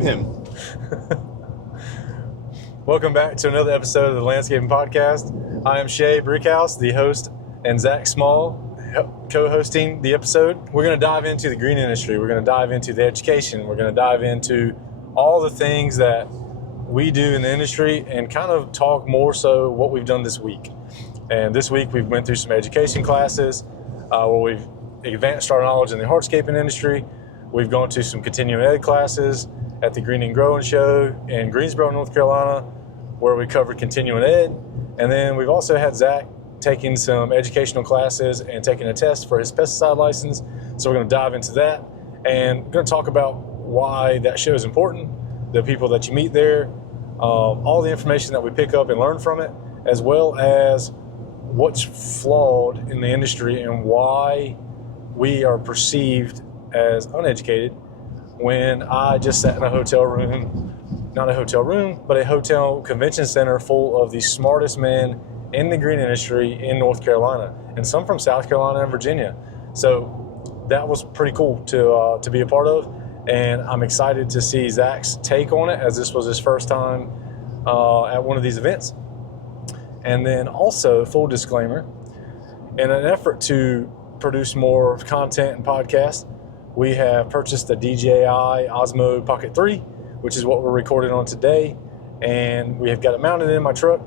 Him. Welcome back to another episode of the Landscaping Podcast. I am Shay Brickhouse, the host, and Zach Small, co-hosting the episode. We're going to dive into the green industry. We're going to dive into the education. We're going to dive into all the things that we do in the industry and kind of talk more so what we've done this week. And this week we've went through some education classes where we've advanced our knowledge in the hardscaping industry. We've gone to some continuing ed classes at the Green Growin show in Greensboro, North Carolina, where we covered continuing ed. And then we've also had Zach taking some educational classes and taking a test for his pesticide license. So we're going to dive into that and we're going to talk about why that show is important, the people that you meet there, all the information that we pick up and learn from it, as well as what's flawed in the industry and why we are perceived as uneducated when I just sat in a hotel room, not a hotel room, but a hotel convention center full of the smartest men in the green industry in North Carolina, and some from South Carolina and Virginia. So that was pretty cool to be a part of, and I'm excited to see Zach's take on it, as this was his first time at one of these events. And then also, full disclaimer, in an effort to produce more content and podcasts, we have purchased a DJI Osmo Pocket 3, which is what we're recording on today. And we have got it mounted in my truck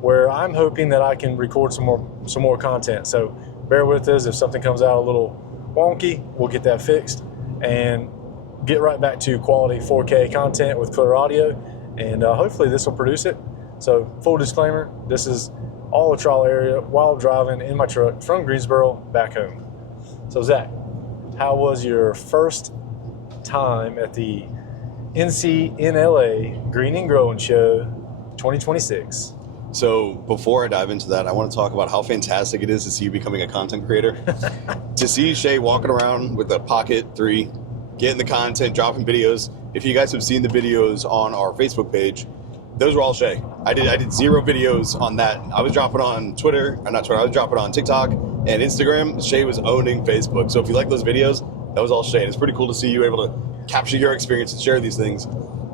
where I'm hoping that I can record some more content. So bear with us. If something comes out a little wonky, we'll get that fixed and get right back to quality 4K content with clear audio. And hopefully this will produce it. So full disclaimer, this is all a trial area while driving in my truck from Greensboro back home. So Zach, how was your first time at the NCNLA Green Growin Show 2026? So before I dive into that, I want to talk about how fantastic it is to see you becoming a content creator. To see Shay walking around with a Pocket 3, getting the content, dropping videos. If you guys have seen the videos on our Facebook page, those were all Shay. I did 0 videos on that. I was dropping on Twitter, I was dropping on TikTok and Instagram. Shay was owning Facebook. So if you like those videos, that was all Shay. And it's pretty cool to see you able to capture your experience and share these things,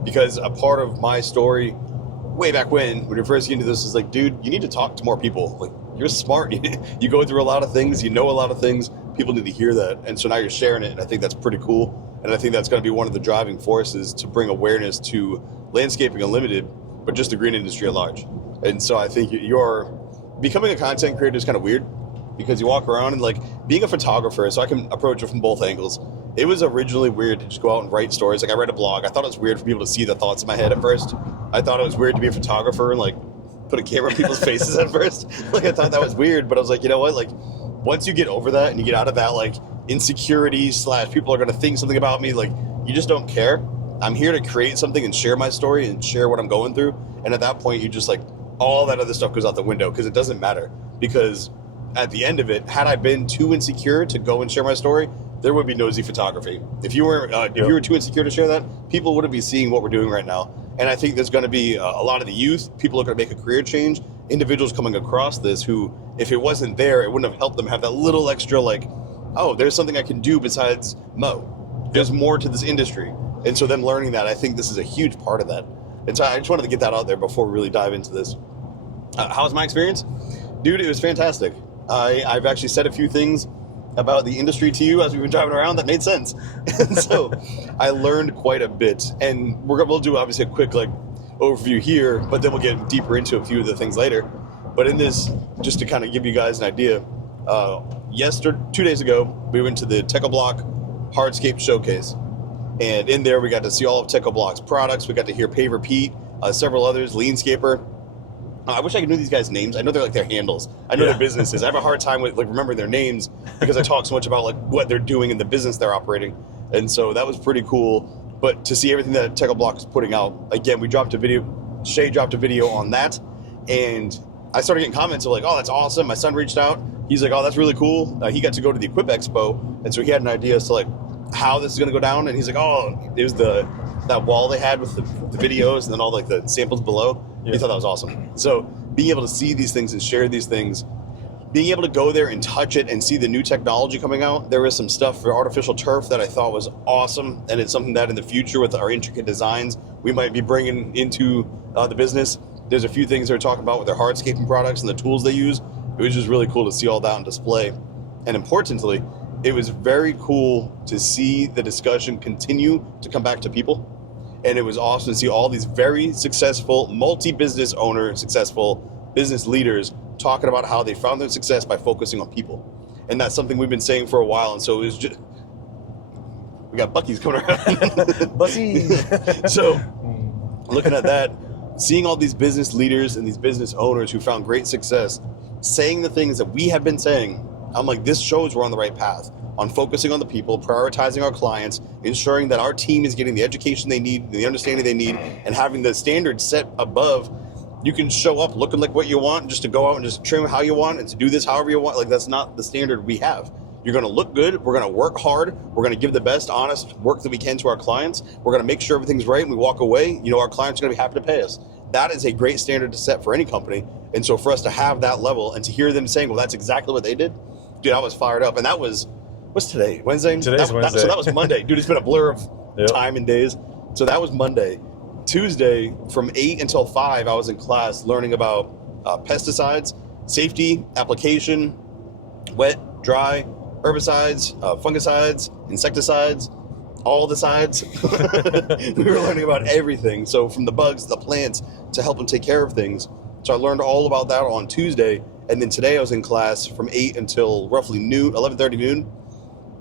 because a part of my story way back when you're first getting into this is like, dude, you need to talk to more people. Like, you're smart. You go through a lot of things, you know a lot of things. People need to hear that. And so now you're sharing it. And I think that's pretty cool. And I think that's going to be one of the driving forces to bring awareness to Landscaping Unlimited, but just the green industry at large. And so I think you're becoming a content creator is kind of weird, because you walk around and, like, being a photographer, so I can approach it from both angles. It was originally weird to just go out and write stories. Like, I read a blog. I thought it was weird for people to see the thoughts in my head at first. I thought it was weird to be a photographer and, like, put a camera in people's faces at first. Like, I thought that was weird, but I was like, you know what? Like, once you get over that and you get out of that, like, insecurity / people are going to think something about me, like, you just don't care. I'm here to create something and share my story and share what I'm going through. And at that point, you just, like, all that other stuff goes out the window, because it doesn't matter. Because at the end of it, had I been too insecure to go and share my story, there would be no Z photography. If you were too insecure to share that, people wouldn't be seeing what we're doing right now. And I think there's going to be a lot of the youth, people are going to make a career change, individuals coming across this who, if it wasn't there, it wouldn't have helped them have that little extra, like, oh, there's something I can do besides mow. There's more to this industry. And so them learning that, I think this is a huge part of that. And so I just wanted to get that out there before we really dive into this. How was my experience? Dude, it was fantastic. I've actually said a few things about the industry to you as we've been driving around that made sense. And so I learned quite a bit. And we'll do obviously a quick, like, overview here, but then we'll get deeper into a few of the things later. But in this, just to kind of give you guys an idea, 2 days ago, we went to the TechnoBlock Hardscape Showcase. And in there, we got to see all of TechnoBlock's products. We got to hear Paver Pete, several others, Leanscaper. I wish I could know these guys' names. I know they're, like, their handles. I know their businesses. I have a hard time with, like, remembering their names because I talk so much about, like, what they're doing in the business they're operating. And so that was pretty cool. But to see everything that TechnoBlock is putting out, again, Shay dropped a video on that. And I started getting comments of, like, oh, that's awesome. My son reached out. He's like, oh, that's really cool. He got to go to the Equip Expo. And so he had an idea as to, like, how this is going to go down. And he's like, oh, it was that wall they had with the videos and then all, like, the samples below. Yeah. He thought that was awesome. So being able to see these things and share these things being able to go there and touch it and see the new technology coming out, there was some stuff for artificial turf that I thought was awesome, and it's something that in the future with our intricate designs we might be bringing into the business. There's a few things they're talking about with their hardscaping products and the tools they use. It was just really cool to see all that on display. And importantly, it was very cool to see the discussion continue to come back to people. And it was awesome to see all these very successful, multi-business owners, successful business leaders talking about how they found their success by focusing on people. And that's something we've been saying for a while. And so it was just, we got Bucky's coming around. Bucky. So looking at that, seeing all these business leaders and these business owners who found great success, saying the things that we have been saying, I'm like, this shows we're on the right path on focusing on the people, prioritizing our clients, ensuring that our team is getting the education they need, the understanding they need, and having the standards set above. You can show up looking like what you want, just to go out and just trim how you want and to do this however you want. Like, that's not the standard we have. You're going to look good. We're going to work hard. We're going to give the best, honest work that we can to our clients. We're going to make sure everything's right and we walk away. You know, our clients are going to be happy to pay us. That is a great standard to set for any company. And so for us to have that level and to hear them saying, well, that's exactly what they did, dude, I was fired up. And that was, what's today? Wednesday? Wednesday. So that was Monday. Dude, it's been a blur of time and days. So that was Monday. Tuesday, from 8 until 5, I was in class learning about pesticides, safety, application, wet, dry, herbicides, fungicides, insecticides, all the sides. We were learning about everything. So from the bugs, the plants, to help them take care of things. So I learned all about that on Tuesday. And then today I was in class from 8 until roughly noon, 11:30 noon.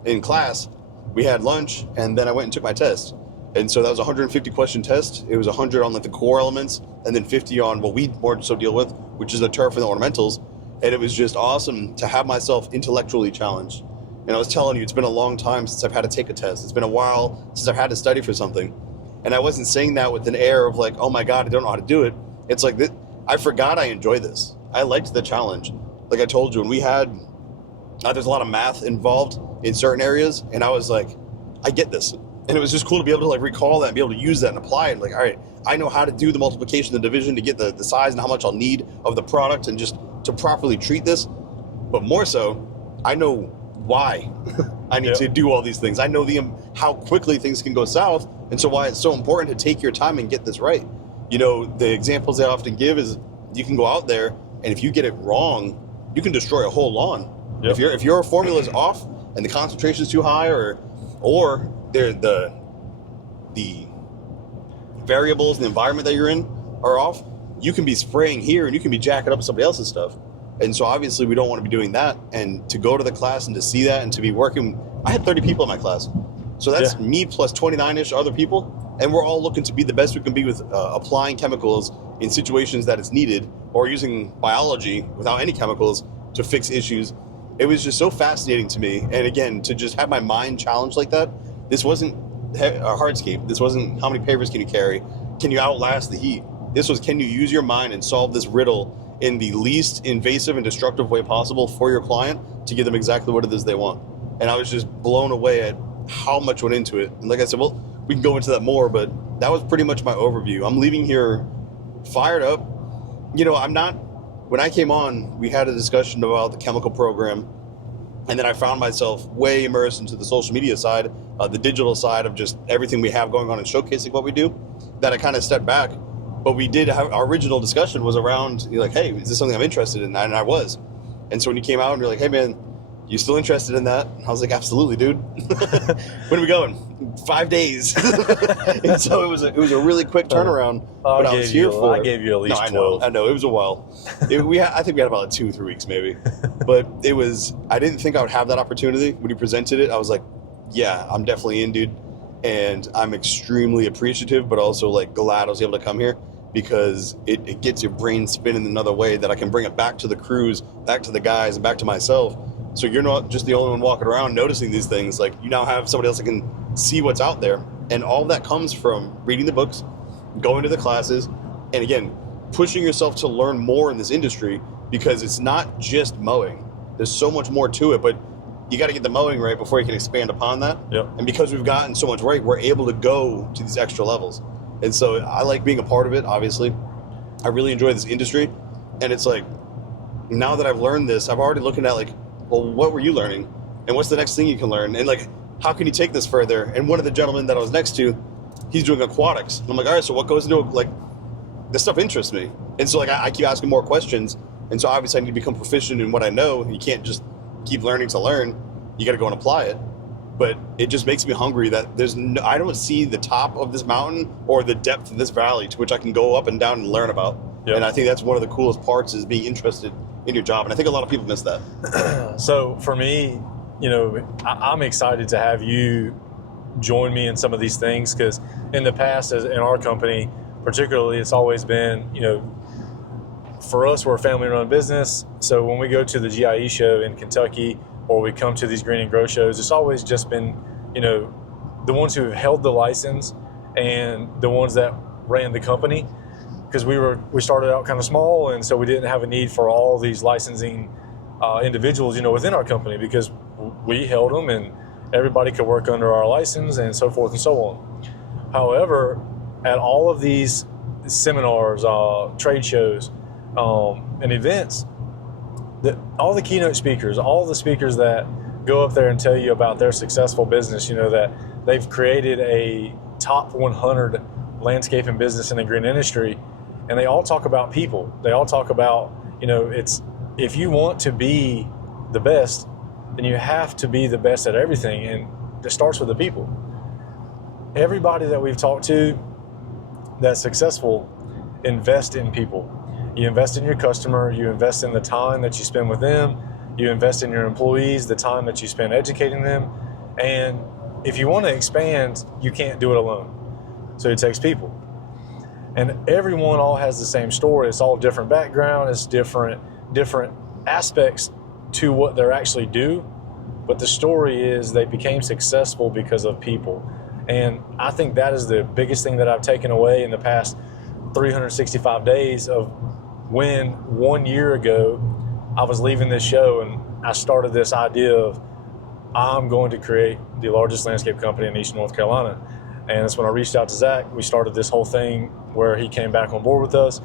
In class, we had lunch, and then I went and took my test. And so that was a 150 question test. It was 100 on like the core elements, and then 50 on what we more so deal with, which is the turf and the ornamentals. And it was just awesome to have myself intellectually challenged. And I was telling you, it's been a long time since I've had to take a test. It's been a while since I've had to study for something. And I wasn't saying that with an air of like, oh my God, I don't know how to do it. It's like, I forgot I enjoy this. I liked the challenge. Like I told you, when we had, there's a lot of math involved in certain areas. And I was like, I get this. And it was just cool to be able to like recall that and be able to use that and apply it. Like, all right, I know how to do the multiplication, the division to get the size and how much I'll need of the product and just to properly treat this. But more so, I know why I need to do all these things. I know how quickly things can go south. And so why it's so important to take your time and get this right. You know, the examples I often give is you can go out there and if you get it wrong, you can destroy a whole lawn. Yep. If your formula is off and the concentration is too high or the variables and the environment that you're in are off, you can be spraying here and you can be jacking up somebody else's stuff. And so obviously we don't want to be doing that. And to go to the class and to see that and to be working, I had 30 people in my class. So that's me plus 29-ish other people. And we're all looking to be the best we can be with applying chemicals in situations that it's needed or using biology without any chemicals to fix issues. It was just so fascinating to me. And again, to just have my mind challenged like that, this wasn't a hardscape. This wasn't how many papers can you carry? Can you outlast the heat? This was, can you use your mind and solve this riddle in the least invasive and destructive way possible for your client to give them exactly what it is they want? And I was just blown away at how much went into it. And like I said, well, we can go into that more, but that was pretty much my overview. I'm leaving here fired up. You know, when I came on, we had a discussion about the chemical program. And then I found myself way immersed into the social media side, the digital side of just everything we have going on and showcasing what we do, that I kind of stepped back. But we did have, our original discussion was around, you're like, hey, is this something I'm interested in? And I was. And so when you came out and you're like, hey man, you still interested in that? And I was like, absolutely, dude. When are we going? 5 days. And so it was a really quick turnaround, but I was here for it. I gave you at least 12. I know, it was a while. I think we had about 2 or 3 weeks maybe. But I didn't think I would have that opportunity. When you presented it, I was like, yeah, I'm definitely in, dude. And I'm extremely appreciative, but also like glad I was able to come here because it gets your brain spinning another way that I can bring it back to the crews, back to the guys, and back to myself. So you're not just the only one walking around noticing these things. Like, you now have somebody else that can see what's out there. And all that comes from reading the books, going to the classes, and again, pushing yourself to learn more in this industry because it's not just mowing. There's so much more to it, but you got to get the mowing right before you can expand upon that. Yep. And because we've gotten so much right, we're able to go to these extra levels. And so I like being a part of it, obviously. I really enjoy this industry. And it's like, now that I've learned this, I'm already looking at like, well, what were you learning? And what's the next thing you can learn? And like, how can you take this further? And one of the gentlemen that I was next to, he's doing aquatics. And I'm like, all right, so what goes into, like, this stuff interests me. And so like, I keep asking more questions. And so obviously I need to become proficient in what I know. You can't just keep learning to learn. You got to go and apply it. But it just makes me hungry that I don't see the top of this mountain or the depth of this valley to which I can go up and down and learn about. Yep. And I think that's one of the coolest parts, is being interested in your job. And I think a lot of people miss that. So for me, you know, I'm excited to have you join me in some of these things, because in the past, in our company particularly, it's always been, you know, for us, we're a family-run business. So when we go to the GIE show in Kentucky, or we come to these Green and Grow shows, it's always just been, you know, the ones who have held the license and the ones that ran the company, because we started out kind of small, and so we didn't have a need for all these licensing individuals, you know, within our company, because we held them and everybody could work under our license and so forth and so on. However, at all of these seminars, trade shows, and events, all the keynote speakers, all the speakers that go up there and tell you about their successful business, you know, that they've created a top 100 landscaping business in the green industry, and they all talk about people. They all talk about, you know, if you want to be the best, then you have to be the best at everything, and it starts with the people. Everybody that we've talked to that's successful invest in people. You invest in your customer, you invest in the time that you spend with them, you invest in your employees, the time that you spend educating them. And if you want to expand, you can't do it alone. So it takes people. And everyone all has the same story. It's all different background, it's different aspects to what they actually do. But the story is they became successful because of people. And I think that is the biggest thing that I've taken away in the past 365 days of when 1 year ago I was leaving this show and I started this idea of, I'm going to create the largest landscape company in Eastern North Carolina. And that's when I reached out to Zach. We started this whole thing where he came back on board with us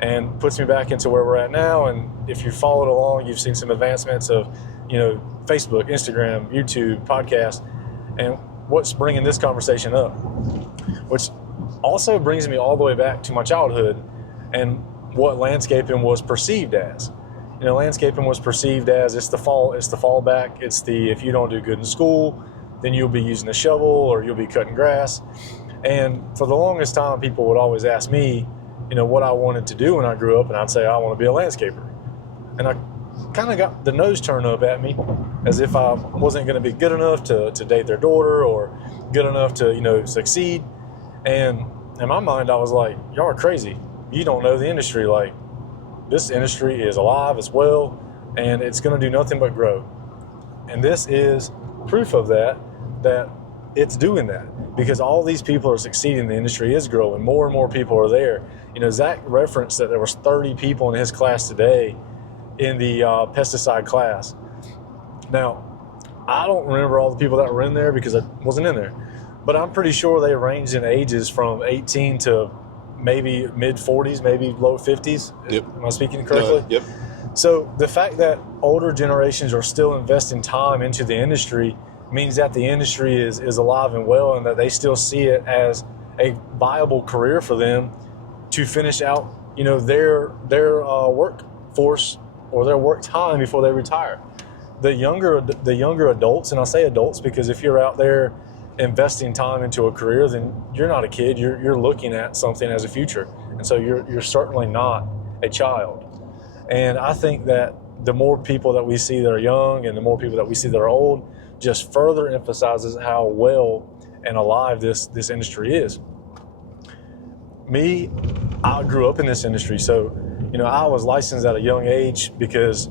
and puts me back into where we're at now. And if you followed along, you've seen some advancements of, you know, Facebook, Instagram, YouTube, podcast. And what's bringing this conversation up, which also brings me all the way back to my childhood and what landscaping was perceived as. You know, landscaping was perceived as it's the fallback. It's the, if you don't do good in school, then you'll be using a shovel or you'll be cutting grass. And for the longest time, people would always ask me, you know, what I wanted to do when I grew up, and I'd say I want to be a landscaper. And I kind of got the nose turned up at me, as if I wasn't going to be good enough to date their daughter, or good enough to, you know, succeed. And in my mind, I was like, y'all are crazy. You don't know the industry. Like, this industry is alive, it's well, and it's going to do nothing but grow. And this is proof of that it's doing that, because all these people are succeeding. The industry is growing. More and more people are there. You know, Zach referenced that there was 30 people in his class today in the pesticide class. Now, I don't remember all the people that were in there because I wasn't in there, but I'm pretty sure they ranged in ages from 18 to maybe mid 40s, maybe low 50s. Yep. Am I speaking correctly? Yep. So the fact that older generations are still investing time into the industry means that the industry is alive and well, and that they still see it as a viable career for them to finish out, you know, their workforce or their work time before they retire. The younger adults, and I say adults because if you're out there investing time into a career, then you're not a kid. You're looking at something as a future, and so you're certainly not a child. And I think that the more people that we see that are young and the more people that we see that are old just further emphasizes how well and alive this industry is. Me, I grew up in this industry, so you know, I was licensed at a young age because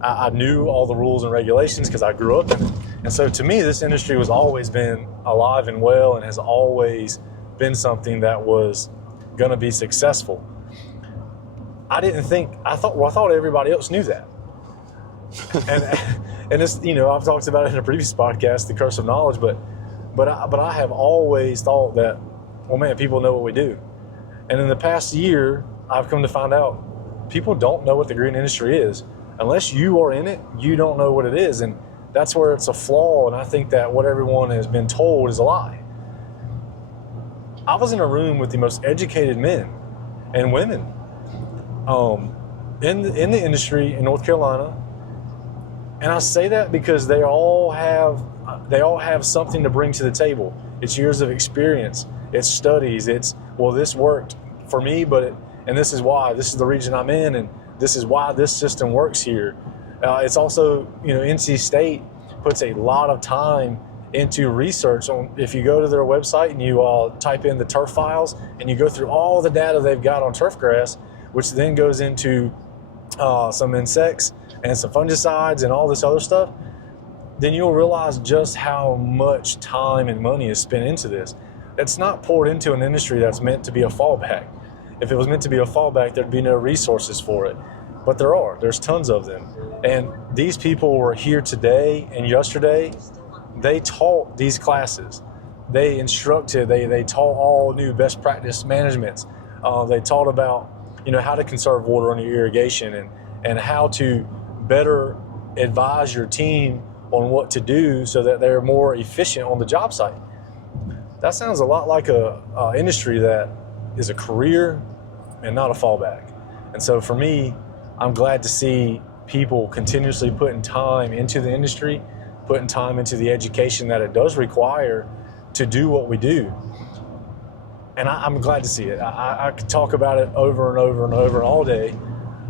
I knew all the rules and regulations because I grew up in it. And so to me, this industry has always been alive and well and has always been something that was going to be successful. I thought everybody else knew that. And it's, you know, I've talked about it in a previous podcast, the curse of knowledge, but I have always thought that, well, man, people know what we do. And in the past year, I've come to find out people don't know what the green industry is unless you are in it, you don't know what it is. And that's where it's a flaw. And I think that what everyone has been told is a lie. I was in a room with the most educated men and women in the industry in North Carolina. And I say that because they all have something to bring to the table. It's years of experience. It's studies. It's, well, this worked for me, and this is why. This is the region I'm in, and this is why this system works here. It's also, NC State puts a lot of time into research. If you go to their website and you type in the turf files and you go through all the data they've got on turf grass, which then goes into some insects and some fungicides and all this other stuff, then you'll realize just how much time and money is spent into this. It's not poured into an industry that's meant to be a fallback. If it was meant to be a fallback, there'd be no resources for it. But there's tons of them. And these people were here today and yesterday. They taught these classes. They instructed, they taught all new best practice managements. They taught about, how to conserve water on your irrigation and how to better advise your team on what to do so that they're more efficient on the job site. That sounds a lot like a industry that is a career and not a fallback. And so for me, I'm glad to see people continuously putting time into the industry, putting time into the education that it does require to do what we do. And I'm glad to see it. I could talk about it over and over and over all day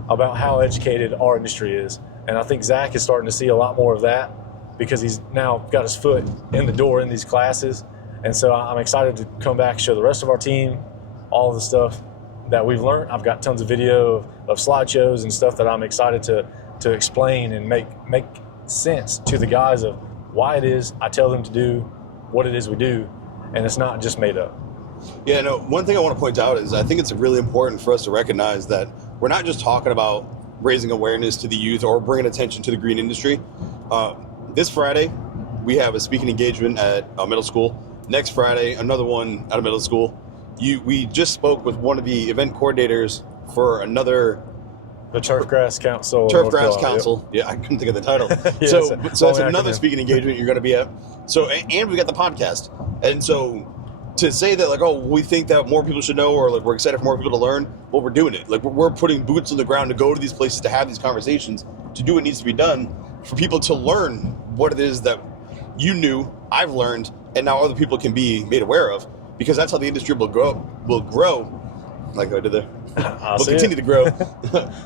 about how educated our industry is. And I think Zach is starting to see a lot more of that because he's now got his foot in the door in these classes. And so I'm excited to come back and show the rest of our team all of the stuff that we've learned. I've got tons of video of slideshows and stuff that I'm excited to explain and make sense to the guys of why it is I tell them to do what it is we do, and it's not just made up. Yeah, no, one thing I want to point out is I think it's really important for us to recognize that we're not just talking about raising awareness to the youth or bringing attention to the green industry. This Friday, we have a speaking engagement at a middle school. Next Friday, another one at a middle school. We just spoke with one of the event coordinators for the Turf Grass Council. Turf Grass Council. Yep. Yeah, I couldn't think of the title. Yeah, so that's another speaking engagement you're going to be at. So, and we got the podcast. And so to say that we think that more people should know, or we're excited for more people to learn, well, we're doing it. We're putting boots on the ground to go to these places, to have these conversations, to do what needs to be done for people to learn what it is that you knew, I've learned, and now other people can be made aware of, because that's how the industry will grow. Like I did there. We'll continue to grow.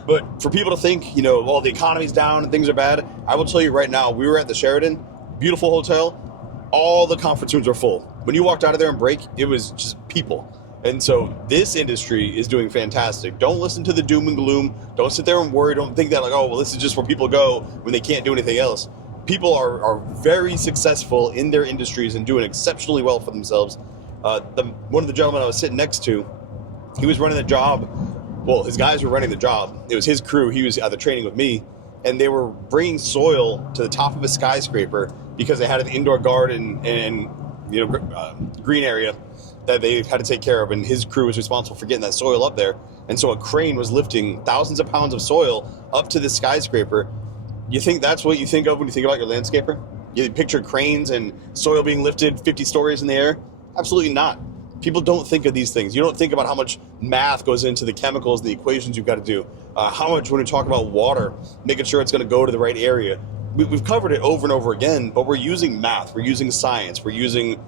But for people to think, the economy's down and things are bad, I will tell you right now, we were at the Sheraton, beautiful hotel, all the conference rooms were full. When you walked out of there on break, it was just people. And so this industry is doing fantastic. Don't listen to the doom and gloom. Don't sit there and worry. Don't think that this is just where people go when they can't do anything else. People are very successful in their industries and doing exceptionally well for themselves. One of the gentlemen I was sitting next to, he was running the job. Well, his guys were running the job. It was his crew. He was at the training with me, and they were bringing soil to the top of a skyscraper because they had an indoor garden and green area that they had to take care of, and his crew was responsible for getting that soil up there. And so a crane was lifting thousands of pounds of soil up to this skyscraper. You think that's what you think of when you think about your landscaper? You picture cranes and soil being lifted 50 stories in the air? Absolutely not. People don't think of these things. You don't think about how much math goes into the chemicals, the equations you've got to do. How much when we talk about water, making sure it's going to go to the right area. We've covered it over and over again, but we're using math, we're using science, we're using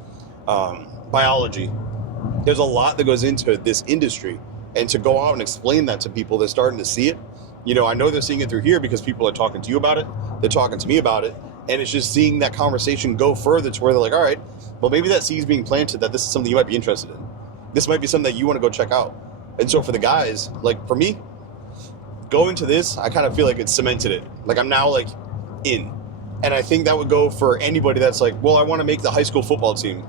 biology. There's a lot that goes into this industry, and to go out and explain that to people, they're starting to see it. I know they're seeing it through here because people are talking to you about it, they're talking to me about it, and it's just seeing that conversation go further to where they're like, all right, well, maybe that seed's being planted, that this is something you might be interested in. This might be something that you want to go check out. And so for the guys, for me, going to this, I kind of feel like it cemented it. I'm now in. And I think that would go for anybody that's I want to make the high school football team.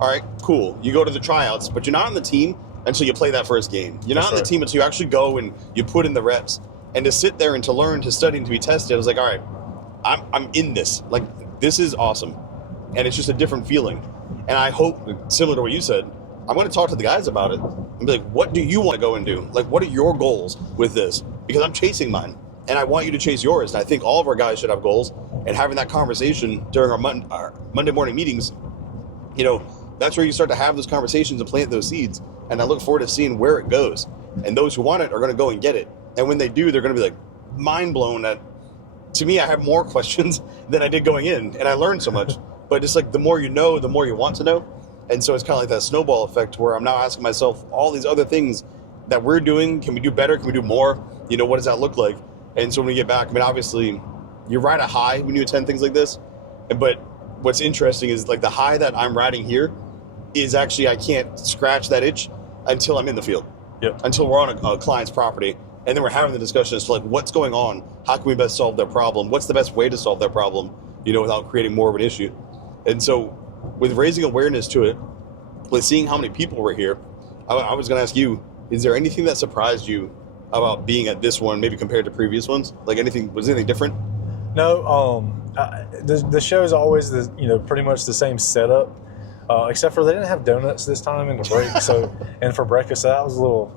All right, cool. You go to the tryouts, but you're not on the team until you play that first game. You're not on the team until you actually go and you put in the reps. And to sit there and to learn, to study, and to be tested, I was like, all right, I'm in this. This is awesome. And it's just a different feeling. And I hope, similar to what you said, I'm going to talk to the guys about it and be like, what do you want to go and do? What are your goals with this? Because I'm chasing mine. and I want you to chase yours. And I think all of our guys should have goals, and having that conversation during our Monday morning meetings, that's where you start to have those conversations and plant those seeds. And I look forward to seeing where it goes. And those who want it are going to go and get it. And when they do, they're going to be like mind blown that, to me, I have more questions than I did going in, and I learned so much. But it's like the more you know, the more you want to know. And so it's kind of like that snowball effect where I'm now asking myself all these other things that we're doing. Can we do better? Can we do more? What does that look like? And so when we get back, obviously, you ride a high when you attend things like this. But what's interesting is like the high that I'm riding here is actually, I can't scratch that itch until I'm in the field. Yep. Until we're on a client's property. And then we're having the discussion as to like what's going on, how can we best solve their problem, what's the best way to solve their problem, without creating more of an issue. And so with raising awareness to it, with seeing how many people were here, I was going to ask you, is there anything that surprised you about being at this one, maybe compared to previous ones? Like was anything different? No, the show is always pretty much the same setup, except for they didn't have donuts this time in the break. And for breakfast, so that was a little,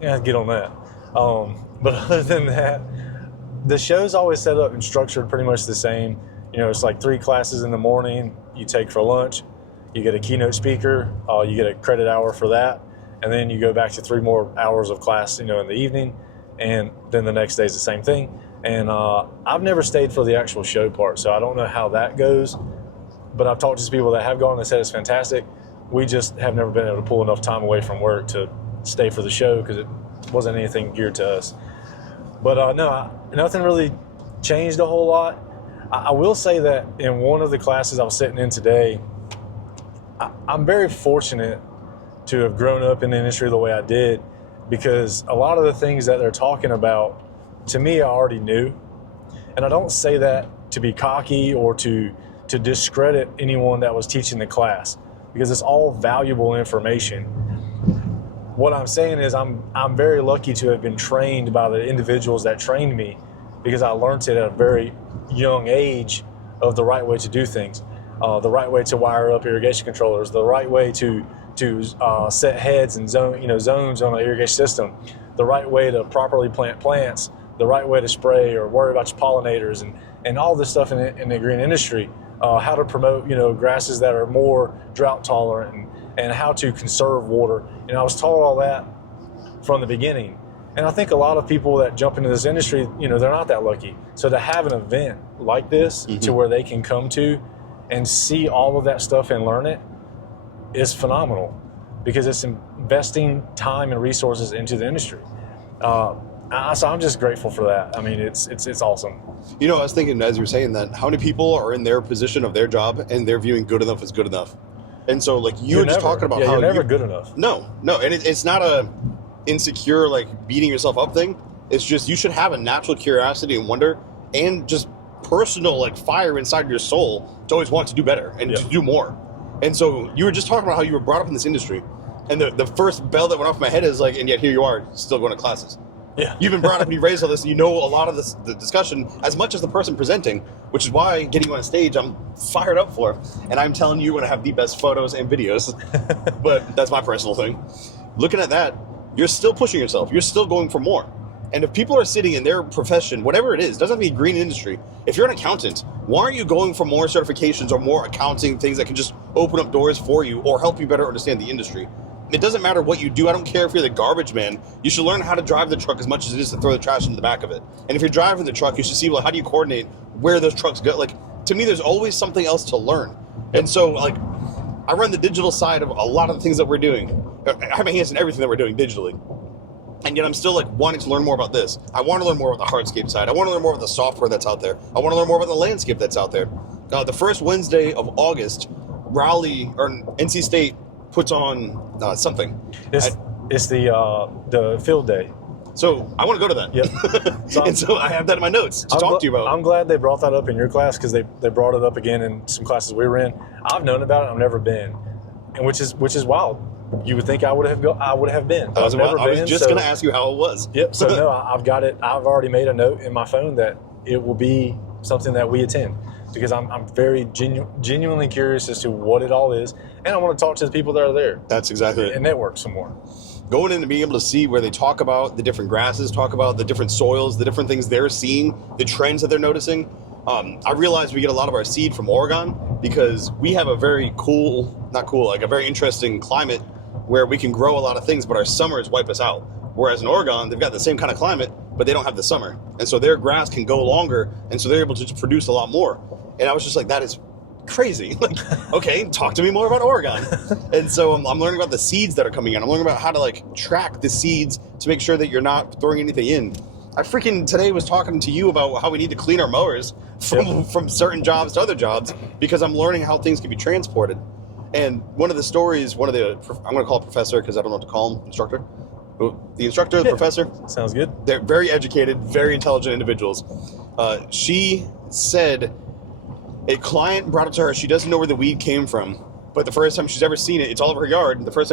get on that. But other than that, the show's always set up and structured pretty much the same. It's like 3 classes in the morning you take for lunch, you get a keynote speaker, you get a credit hour for that, and then you go back to 3 more hours of class, in the evening, and then the next day is the same thing. And I've never stayed for the actual show part, so I don't know how that goes, but I've talked to people that have gone and they said it's fantastic. We just have never been able to pull enough time away from work to stay for the show because it wasn't anything geared to us. But no, nothing really changed a whole lot. I will say that in one of the classes I was sitting in today, I'm very fortunate to have grown up in the industry the way I did, because a lot of the things that they're talking about, to me, I already knew. And I don't say that to be cocky or to discredit anyone that was teaching the class, because it's all valuable information. What I'm saying is I'm very lucky to have been trained by the individuals that trained me, because I learned it at a very young age of the right way to do things, the right way to wire up irrigation controllers, the right way to set heads and zones on an irrigation system, the right way to properly plant plants, the right way to spray or worry about your pollinators and all this stuff in the green industry, how to promote grasses that are more drought tolerant and how to conserve water. I was taught all that from the beginning. And I think a lot of people that jump into this industry, they're not that lucky. So to have an event like this to where they can come to and see all of that stuff and learn it is phenomenal, because it's investing time and resources into the industry. So I'm just grateful for that. It's awesome. I was thinking as you were saying that, how many people are in their position of their job and they're viewing good enough as good enough? And so like you were just talking about how you're never good enough. No. And it's not a insecure, like beating yourself up thing. It's just, you should have a natural curiosity and wonder and just personal like fire inside your soul to always want to do better and to do more. And so you were just talking about how you were brought up in this industry, and the first bell that went off in my head is like, and yet here you are still going to classes. Yeah. You've been brought up and you raised all this, a lot of the discussion as much as the person presenting, which is why getting you on stage I'm fired up for. And I'm telling you, you're going to have the best photos and videos. But that's my personal thing. Looking at that, you're still pushing yourself. You're still going for more. And if people are sitting in their profession, whatever it is, doesn't have to be green industry. If you're an accountant, why aren't you going for more certifications or more accounting things that can just open up doors for you or help you better understand the industry? It doesn't matter what you do. I don't care if you're the garbage man. You should learn how to drive the truck as much as it is to throw the trash into the back of it. And if you're driving the truck, you should see, how do you coordinate where those trucks go? Like, to me, there's always something else to learn. And so, like, I run the digital side of a lot of the things that we're doing. I have my hands in everything that we're doing digitally. And yet I'm still like wanting to learn more about this. I want to learn more about the hardscape side. I want to learn more about the software that's out there. I want to learn more about the landscape that's out there. The first Wednesday of August, Raleigh or NC State puts on something. It's the field day. So I want to go to that. Yep. And so I have that in my notes to talk to you about. I'm glad they brought that up in your class, because they brought it up again in some classes we were in. I've known about it. I've never been, and which is wild. You would think I would have been. I was just going to ask you how it was. Yep. So no, I've got it. I've already made a note in my phone that it will be something that we attend. because I'm very genuinely curious as to what it all is, and I want to talk to the people that are there. That's exactly it. And network some more. Going in and being able to see where they talk about the different grasses, talk about the different soils, the different things they're seeing, the trends that they're noticing. I realize we get a lot of our seed from Oregon because we have a very a very interesting climate where we can grow a lot of things, but our summers wipe us out. Whereas in Oregon, they've got the same kind of climate, but they don't have the summer. And so their grass can go longer, and so they're able to produce a lot more. And I was just like, that is crazy. Like, okay, talk to me more about Oregon. And so I'm learning about the seeds that are coming in. I'm learning about how to like track the seeds to make sure that you're not throwing anything in. I freaking today was talking to you about how we need to clean our mowers from certain jobs to other jobs because I'm learning how things can be transported. And one of the stories, I'm going to call it professor because I don't know what to call him, instructor. The instructor, the professor. Sounds good. They're very educated, very intelligent individuals. She said a client brought it to her. She doesn't know where the weed came from, but the first time she's ever seen it, it's all over her yard. The first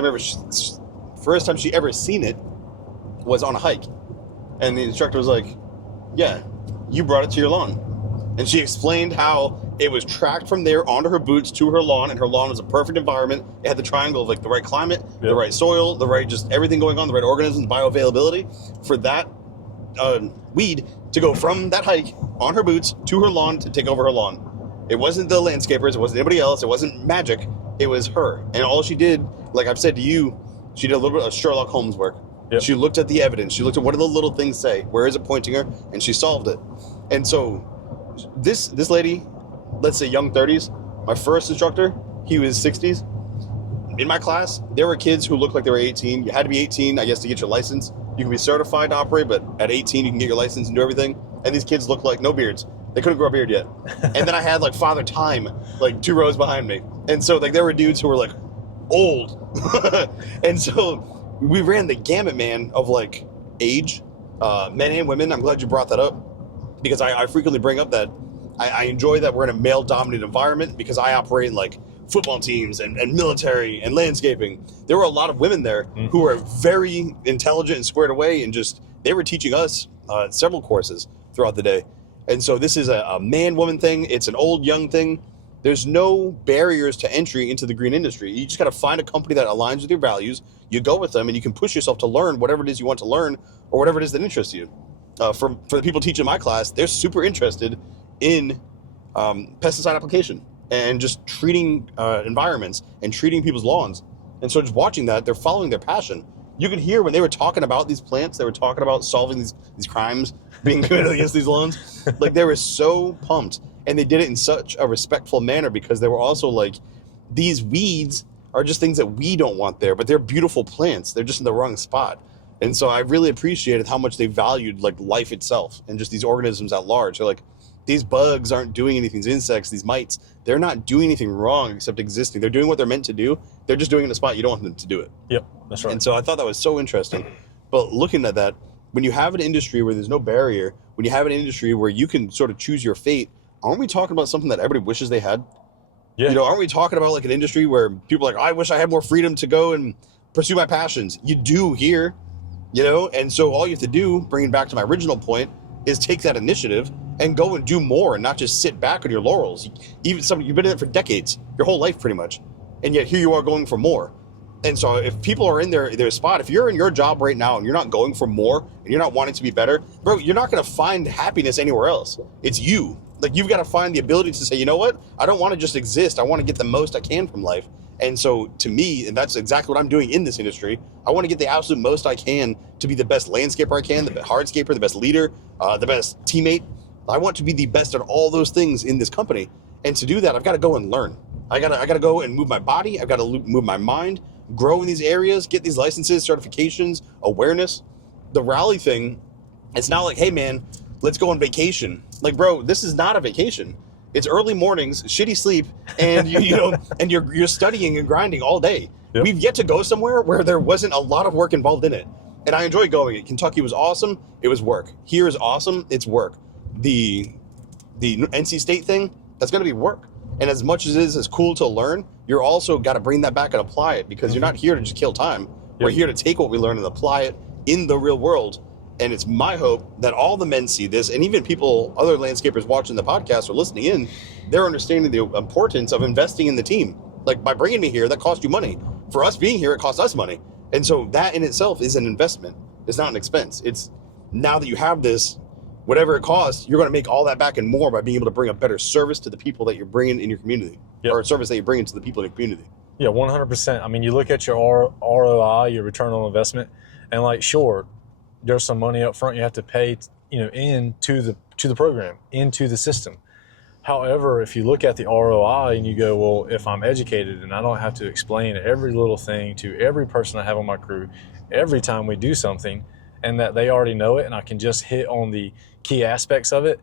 time she ever seen it was on a hike. And the instructor was like, yeah, you brought it to your lawn. And she explained how it was tracked from there onto her boots to her lawn, and her lawn was a perfect environment. It had the triangle of like the right climate, the right soil, the right just everything going on, the right organisms, bioavailability for that weed to go from that hike on her boots to her lawn to take over her lawn. It wasn't the landscapers, it wasn't anybody else, it wasn't magic, it was her. And all she did, like I've said to you, she did a little bit of Sherlock Holmes work. Yep. She looked at the evidence, she looked at what do the little things say, where is it pointing her, and she solved it. And so this lady, let's say young 30s, my first instructor, he was 60s. In my class, there were kids who looked like they were 18. You had to be 18, I guess, to get your license. You can be certified to operate, but at 18, you can get your license and do everything. And these kids looked like no beards. They couldn't grow a beard yet. And then I had like Father Time, like 2 rows behind me. And so like there were dudes who were like old. And so we ran the gamut, man, of like age, men and women. I'm glad you brought that up because I frequently bring up that I enjoy that we're in a male-dominated environment because I operate in like football teams and military and landscaping. There were a lot of women there who were very intelligent and squared away, and just they were teaching us several courses throughout the day. And so this is a man-woman thing. It's an old-young thing. There's no barriers to entry into the green industry. You just got to find a company that aligns with your values. You go with them, and you can push yourself to learn whatever it is you want to learn or whatever it is that interests you. For the people teaching my class, they're super interested in pesticide application and just treating environments and treating people's lawns. And so just watching that, they're following their passion. You could hear when they were talking about these plants, they were talking about solving these crimes being committed against these lawns. Like they were so pumped, and they did it in such a respectful manner because they were also like, these weeds are just things that we don't want there, but they're beautiful plants. They're just in the wrong spot. And so I really appreciated how much they valued like life itself and just these organisms at large. They're like, these bugs aren't doing anything, these insects, these mites, they're not doing anything wrong except existing. They're doing what they're meant to do. They're just doing it in a spot you don't want them to do it. Yep, that's right. And so I thought that was so interesting. But looking at that, when you have an industry where there's no barrier, when you have an industry where you can sort of choose your fate, aren't we talking about something that everybody wishes they had? Yeah. You know, aren't we talking about like an industry where people are like, I wish I had more freedom to go and pursue my passions? You do here, you know? And so all you have to do, bringing back to my original point, is take that initiative and go and do more and not just sit back on your laurels. Even you've been in it for decades, your whole life pretty much. And yet here you are going for more. And so if people are in their spot, if you're in your job right now and you're not going for more and you're not wanting to be better, bro, you're not going to find happiness anywhere else. It's you. Like you've got to find the ability to say, you know what? I don't want to just exist. I want to get the most I can from life. And so to me, and that's exactly what I'm doing in this industry, I want to get the absolute most I can to be the best landscaper I can, the best hardscaper, the best leader, the best teammate. I want to be the best at all those things in this company. And to do that, I've got to go and learn. I gotta go and move my body. I've got to move my mind, grow in these areas, get these licenses, certifications, awareness. The rally thing, it's not like, hey man, let's go on vacation. Like, bro, this is not a vacation. It's early mornings, shitty sleep, and you know, and you're studying and grinding all day. Yep. We've yet to go somewhere where there wasn't a lot of work involved in it. And I enjoy going. Kentucky was awesome. It was work. Here is awesome. It's work. The NC State thing, that's going to be work. And as much as it is cool to learn, you're also got to bring that back and apply it because you're not here to just kill time. Yep. We're here to take what we learn and apply it in the real world And it's my hope that all the men see this, and even people, other landscapers watching the podcast or listening in, they're understanding the importance of investing in the team. Like, by bringing me here, that cost you money. For us being here, it costs us money. And so that in itself is an investment. It's not an expense. It's now that you have this, whatever it costs, you're going to make all that back and more by being able to bring a better service to the people that you're bringing in your community, or a service that you're bringing to the people in your community. Yeah, 100%. I mean, you look at your ROI, your return on investment, and like, sure, there's some money up front you have to pay, into the program, into the system. However, if you look at the ROI and you go, well, if I'm educated and I don't have to explain every little thing to every person I have on my crew every time we do something, and that they already know it and I can just hit on the key aspects of it,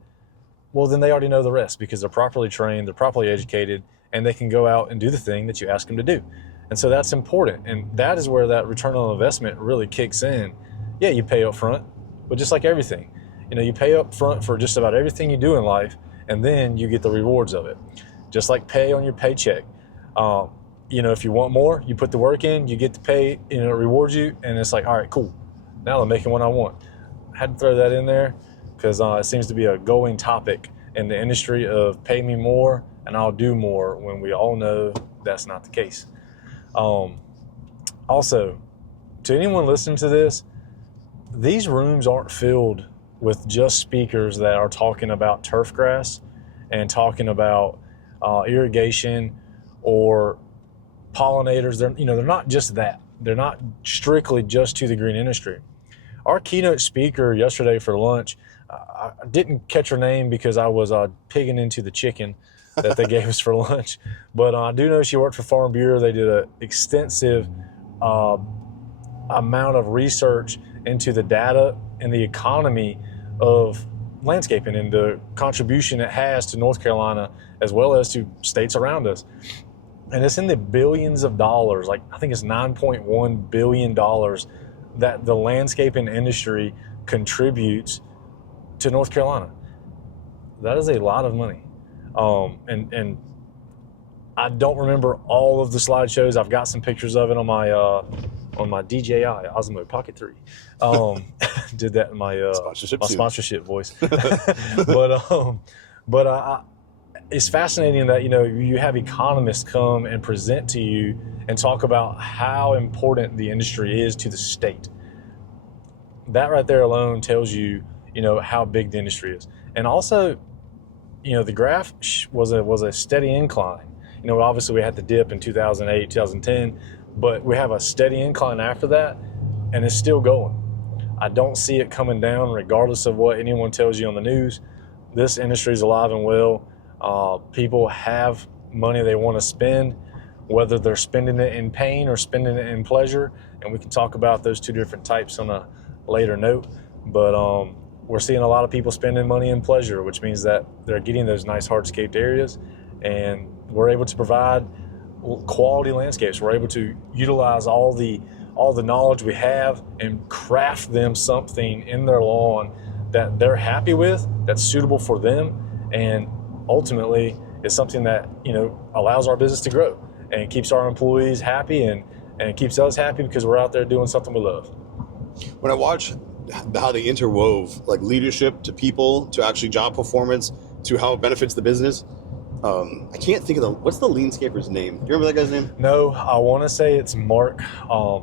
well, then they already know the rest because they're properly trained, they're properly educated, and they can go out and do the thing that you ask them to do. And so that's important. And that is where that return on investment really kicks in. Yeah, you pay up front, but just like everything, you pay up front for just about everything you do in life, and then you get the rewards of it. Just like pay on your paycheck. If you want more, you put the work in, you get the pay, it rewards you, and it's like, all right, cool. Now I'm making what I want. I had to throw that in there because it seems to be a going topic in the industry of pay me more and I'll do more, when we all know that's not the case. Also, to anyone listening to this, these rooms aren't filled with just speakers that are talking about turf grass and talking about irrigation or pollinators. They're not just that. They're not strictly just to the green industry. Our keynote speaker yesterday for lunch, I didn't catch her name because I was pigging into the chicken that they gave us for lunch. But I do know she worked for Farm Bureau. They did an extensive amount of research into the data and the economy of landscaping and the contribution it has to North Carolina as well as to states around us. And it's in the billions of dollars, like I think it's $9.1 billion that the landscaping industry contributes to North Carolina. That is a lot of money. And I don't remember all of the slideshows. I've got some pictures of it on my DJI Osmo Pocket 3. Did that in my sponsorship voice. But it's fascinating that you have economists come and present to you and talk about how important the industry is to the state. That right there alone tells you how big the industry is. And also, the graph was a steady incline. Obviously we had the dip in 2008, 2010, but we have a steady incline after that, and it's still going. I don't see it coming down regardless of what anyone tells you on the news. This industry is alive and well. People have money they want to spend, whether they're spending it in pain or spending it in pleasure, and we can talk about those two different types on a later note. But we're seeing a lot of people spending money in pleasure, which means that they're getting those nice hardscaped areas, and we're able to provide quality landscapes. We're able to utilize all the knowledge we have and craft them something in their lawn that they're happy with, that's suitable for them, and ultimately is something that allows our business to grow and keeps our employees happy and keeps us happy because we're out there doing something we love. When I watch how they interwove like leadership to people, to actually job performance, to how it benefits the business, I can't think of what's the Leanscaper's name? Do you remember that guy's name? No, I want to say it's Mark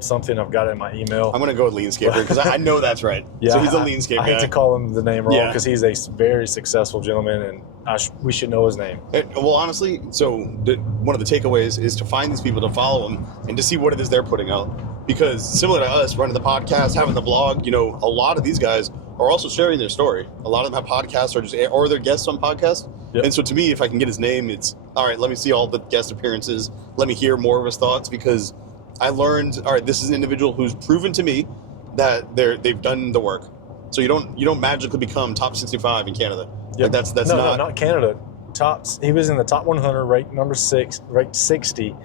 something. I've got it in my email. I'm going to go with Leanscaper because I know that's right. Yeah, so he's a Leanscaper guy. I hate to call him the name wrong because he's a very successful gentleman, and we should know his name. Well, honestly, so one of the takeaways is to find these people, to follow them, and to see what it is they're putting out. Because similar to us, running the podcast, having the blog, a lot of these guys are also sharing their story. A lot of them have podcasts or they're guests on podcasts. Yep. And so to me, if I can get his name, it's, all right, let me see all the guest appearances. Let me hear more of his thoughts, because I learned, all right, this is an individual who's proven to me that they've done the work. So you don't magically become top 65 in Canada. Yep. Like that's no, not Canada. He was in the top 100, ranked number 6, ranked 60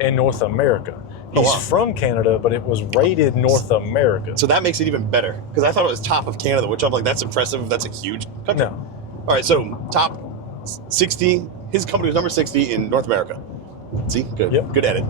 in North America. He's from Canada, but it was rated North America. So that makes it even better, because I thought it was top of Canada, which I'm like, that's impressive. That's a huge country. No. All right, so top 60. His company was number 60 in North America. See, good, Good edit.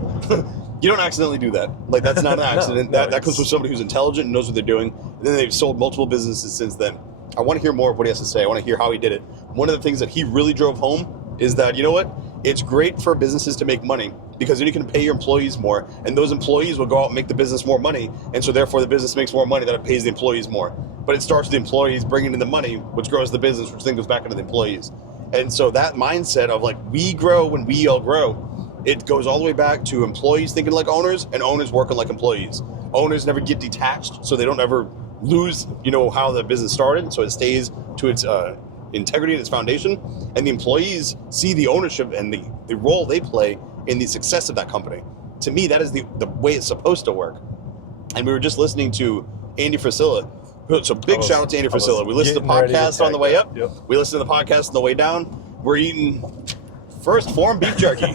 You don't accidentally do that. Like, that's not an accident. No, that comes from somebody who's intelligent and knows what they're doing. And then they've sold multiple businesses since then. I want to hear more of what he has to say. I want to hear how he did it. One of the things that he really drove home is that, you know what? It's great for businesses to make money because then you can pay your employees more, and those employees will go out and make the business more money, and so therefore the business makes more money that it pays the employees more. But it starts with the employees bringing in the money, which grows the business, which then goes back into the employees. And so that mindset of like, we grow when we all grow, it goes all the way back to employees thinking like owners and owners working like employees. Owners never get detached, so they don't ever lose, how the business started, so it stays to its integrity and its foundation. And the employees see the ownership and the role they play in the success of that company. To me, that is the way it's supposed to work. And we were just listening to Andy Frisella. So big shout out to Andy Frisella. We listened to the podcast on the way up. Yep. We listened to the podcast on the way down. We're eating First Form beef jerky.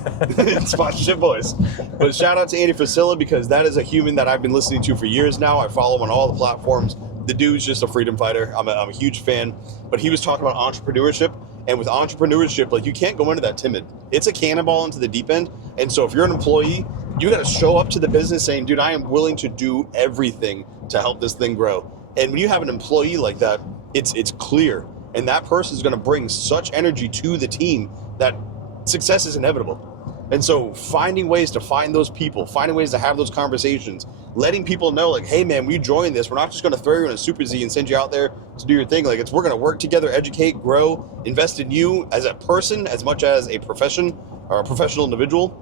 Sponsorship boys. But shout out to Andy Frisella because that is a human that I've been listening to for years now. I follow him on all the platforms. The dude's just a freedom fighter. I'm a huge fan. But he was talking about entrepreneurship. And with entrepreneurship, like, you can't go into that timid. It's a cannonball into the deep end. And so if you're an employee, you got to show up to the business saying, dude, I am willing to do everything to help this thing grow. And when you have an employee like that, it's clear. And that person is going to bring such energy to the team that success is inevitable. And so finding ways to find those people, finding ways to have those conversations, letting people know, like, hey man, we join this. We're not just going to throw you in a Super Z and send you out there to do your thing. Like, we're going to work together, educate, grow, invest in you as a person as much as a profession or a professional individual.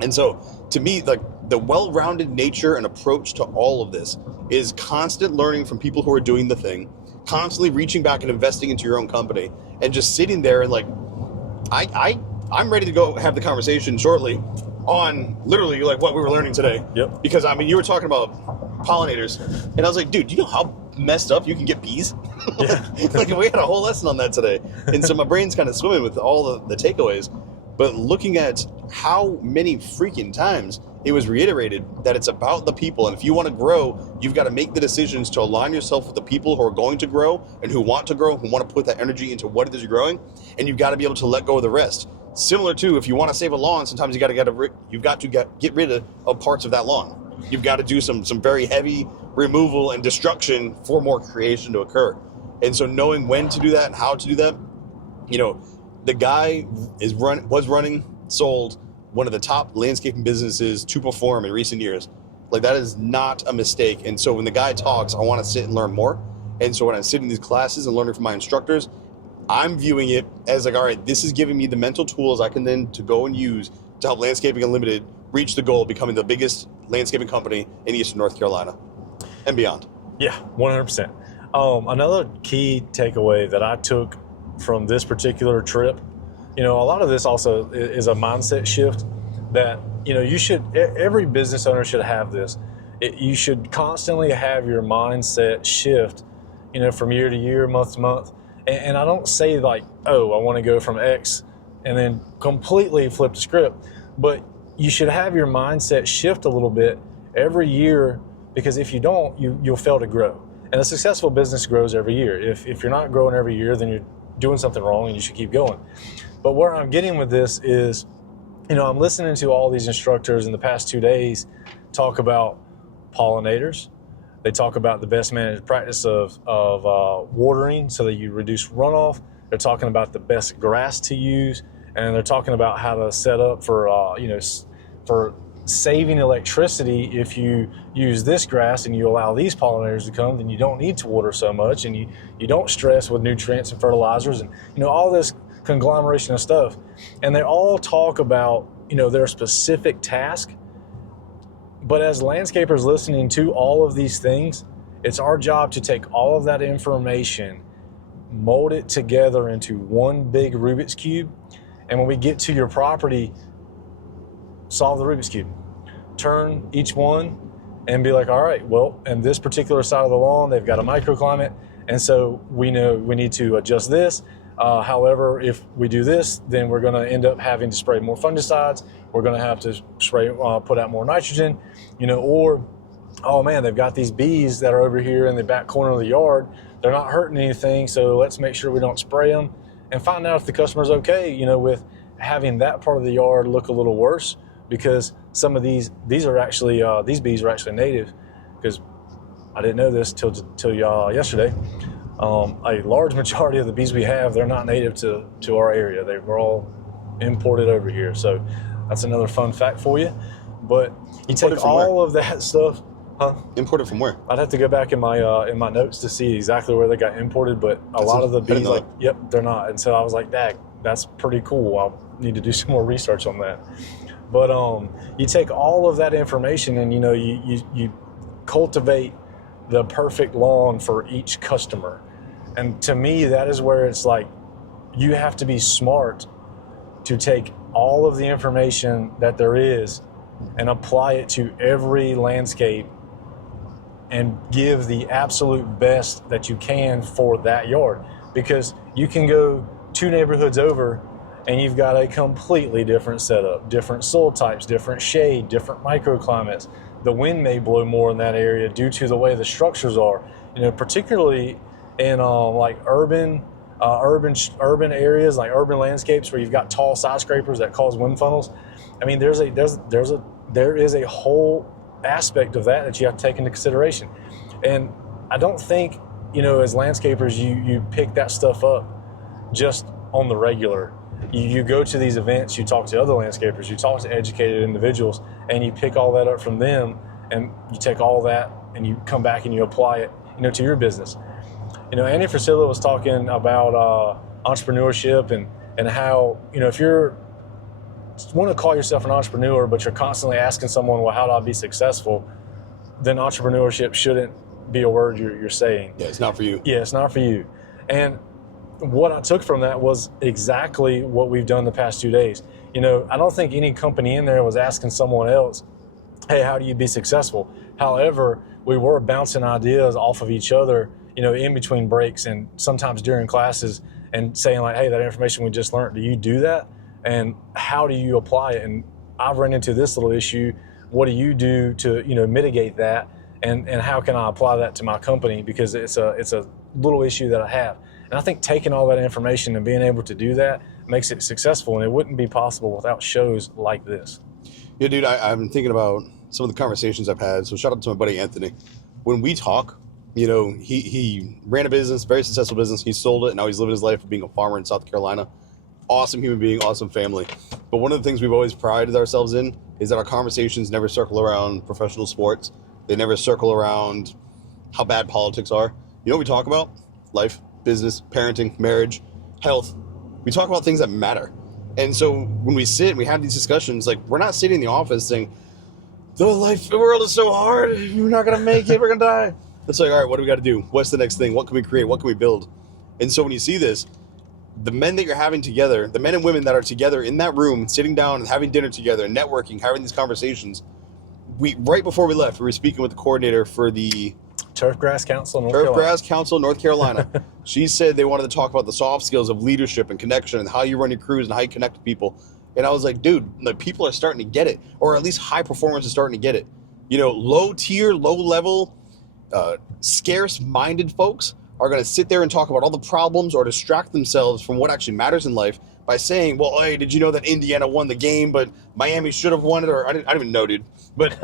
And so to me, like, the well-rounded nature and approach to all of this is constant learning from people who are doing the thing, constantly reaching back and investing into your own company, and just sitting there and like, I'm ready to go have the conversation shortly on literally like what we were learning today. Yep. Because I mean, you were talking about pollinators, and I was like, dude, do you know how messed up you can get bees? Yeah. Like, we had a whole lesson on that today. And so my brain's kind of swimming with all the takeaways. But looking at how many freaking times it was reiterated that it's about the people. And if you want to grow, you've got to make the decisions to align yourself with the people who are going to grow and who want to grow, who want to put that energy into what it is you're growing. And you've got to be able to let go of the rest. Similar to if you want to save a lawn, sometimes you've got to get rid of parts of that lawn. You've got to do some very heavy removal and destruction for more creation to occur. And so knowing when to do that and how to do that, the guy sold one of the top landscaping businesses to perform in recent years. Like, that is not a mistake. And so when the guy talks, I want to sit and learn more. And so when I'm sitting in these classes and learning from my instructors, I'm viewing it as like, all right, this is giving me the mental tools I can then to go and use to help Landscaping Unlimited reach the goal of becoming the biggest landscaping company in Eastern North Carolina and beyond. Yeah, 100%. Another key takeaway that I took from this particular trip, a lot of this also is a mindset shift that, every business owner should have this. You should constantly have your mindset shift, from year to year, month to month. And I don't say like, oh, I want to go from X and then completely flip the script, but you should have your mindset shift a little bit every year, because if you don't, you'll fail to grow. And a successful business grows every year. If you're not growing every year, then you're doing something wrong and you should keep going. But where I'm getting with this is, I'm listening to all these instructors in the past 2 days talk about pollinators. They talk about the best managed practice of watering so that you reduce runoff. They're talking about the best grass to use, and they're talking about how to set up for for saving electricity. If you use this grass and you allow these pollinators to come, then you don't need to water so much, and you don't stress with nutrients and fertilizers and all this conglomeration of stuff. And they all talk about their specific task. But as landscapers listening to all of these things, it's our job to take all of that information, mold it together into one big Rubik's Cube. And when we get to your property, solve the Rubik's Cube. Turn each one and be like, all right, well, in this particular side of the lawn, they've got a microclimate. And so we know we need to adjust this. However, if we do this, then we're going to end up having to spray more fungicides. We're going to have to spray, put out more nitrogen, or, oh man, they've got these bees that are over here in the back corner of the yard. They're not hurting anything, so let's make sure we don't spray them, and find out if the customer's okay, with having that part of the yard look a little worse, because some of these are actually these bees are actually native, because I didn't know this till yesterday. A large majority of the bees we have, they're not native to our area. They were all imported over here. So that's another fun fact for you. But you take all of that stuff. Huh? Imported from where? I'd have to go back in my notes to see exactly where they got imported, but a lot of the bees, yep, they're not. And so I was like, that's pretty cool. I'll need to do some more research on that. But you take all of that information and you cultivate the perfect lawn for each customer. And to me, that is where it's like you have to be smart to take all of the information that there is and apply it to every landscape and give the absolute best that you can for that yard. Because you can go 2 neighborhoods over and you've got a completely different setup, different soil types, different shade, different microclimates. The wind may blow more in that area due to the way the structures are. Particularly in like urban areas, like urban landscapes where you've got tall skyscrapers that cause wind funnels. I mean, there is a whole aspect of that you have to take into consideration. And I don't think, as landscapers, you pick that stuff up just on the regular. You go to these events, you talk to other landscapers, you talk to educated individuals, and you pick all that up from them, and you take all that and you come back and you apply it, to your business. Andy Frisilla was talking about entrepreneurship and how, if you're want to call yourself an entrepreneur, but you're constantly asking someone, well, how do I be successful? Then entrepreneurship shouldn't be a word you're saying. Yeah, it's not for you. Yeah, it's not for you. And what I took from that was exactly what we've done the past 2 days. I don't think any company in there was asking someone else, hey, how do you be successful? However, we were bouncing ideas off of each other, in between breaks and sometimes during classes, and saying like, hey, that information we just learned, do you do that? And how do you apply it? And I've run into this little issue. What do you do to mitigate that? And how can I apply that to my company? Because it's a little issue that I have. And I think taking all that information and being able to do that makes it successful. And it wouldn't be possible without shows like this. Yeah, dude, I've been thinking about some of the conversations I've had. So shout out to my buddy Anthony. When we talk, he ran a business, very successful business. He sold it, and now he's living his life of being a farmer in South Carolina. Awesome human being, awesome family. But one of the things we've always prided ourselves in is that our conversations never circle around professional sports. They never circle around how bad politics are. You know what we talk about? Life, business, parenting, marriage, health. We talk about things that matter. And so when we sit and we have these discussions, like, we're not sitting in the office saying, the world is so hard, we're not going to make it, we're going to die. It's like, all right, what do we got to do? What's the next thing? What can we create? What can we build? And so when you see this, the men that you're having together, the men and women that are together in that room, sitting down and having dinner together, networking, having these conversations, right before we left, we were speaking with the coordinator for the Turfgrass Council, North Carolina. She said they wanted to talk about the soft skills of leadership and connection and how you run your crews and how you connect with people. And I was like, dude, people are starting to get it, or at least high performance is starting to get it. Low tier, low level, scarce-minded folks are going to sit there and talk about all the problems or distract themselves from what actually matters in life by saying, well, hey, did you know that Indiana won the game, but Miami should have won it? Or I didn't even know, dude. But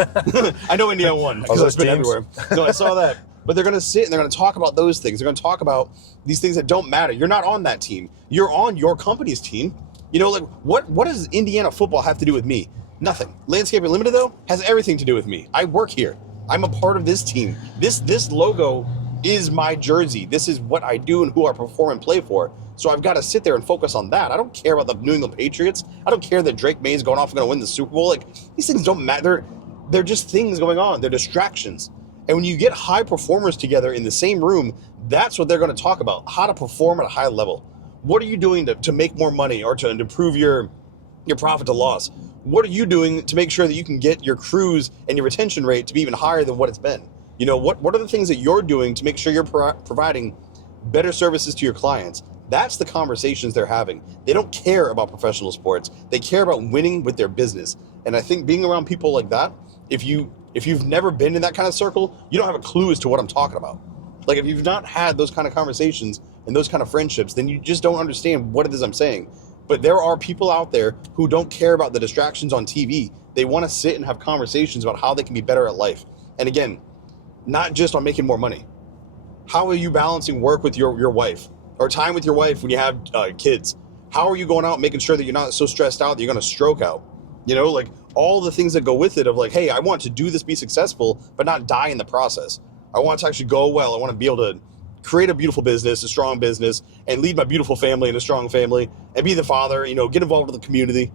I know Indiana won because I've been everywhere. No, I saw that. But they're going to sit and they're going to talk about those things. They're going to talk about these things that don't matter. You're not on that team. You're on your company's team. What does Indiana football have to do with me? Nothing. Landscape Unlimited, though, has everything to do with me. I work here. I'm a part of this team. This logo is my jersey. This is what I do and who I perform and play for. So I've got to sit there and focus on that. I don't care about the New England Patriots. I don't care that Drake May is going off and going to win the Super Bowl. These things don't matter. They're just things going on. They're distractions. And when you get high performers together in the same room, that's what they're going to talk about, how to perform at a high level. What are you doing to make more money or to improve your profit to loss? What are you doing to make sure that you can get your crews and your retention rate to be even higher than what it's been? What are the things that you're doing to make sure you're providing better services to your clients? That's the conversations they're having. They don't care about professional sports. They care about winning with their business. And I think being around people like that, if you've never been in that kind of circle, you don't have a clue as to what I'm talking about. Like, if you've not had those kind of conversations and those kind of friendships, then you just don't understand what it is I'm saying. But there are people out there who don't care about the distractions on TV. They want to sit and have conversations about how they can be better at life. And again, not just on making more money. How are you balancing work with your wife, or time with your wife when you have kids? How are you going out and making sure that you're not so stressed out that you're going to stroke out? You know, like all the things that go with it of like, hey, I want to do this, be successful, but not die in the process. I want to actually go well. I want to be able to create a beautiful business, a strong business, and lead my beautiful family and a strong family, and be the father, you know, get involved with the community,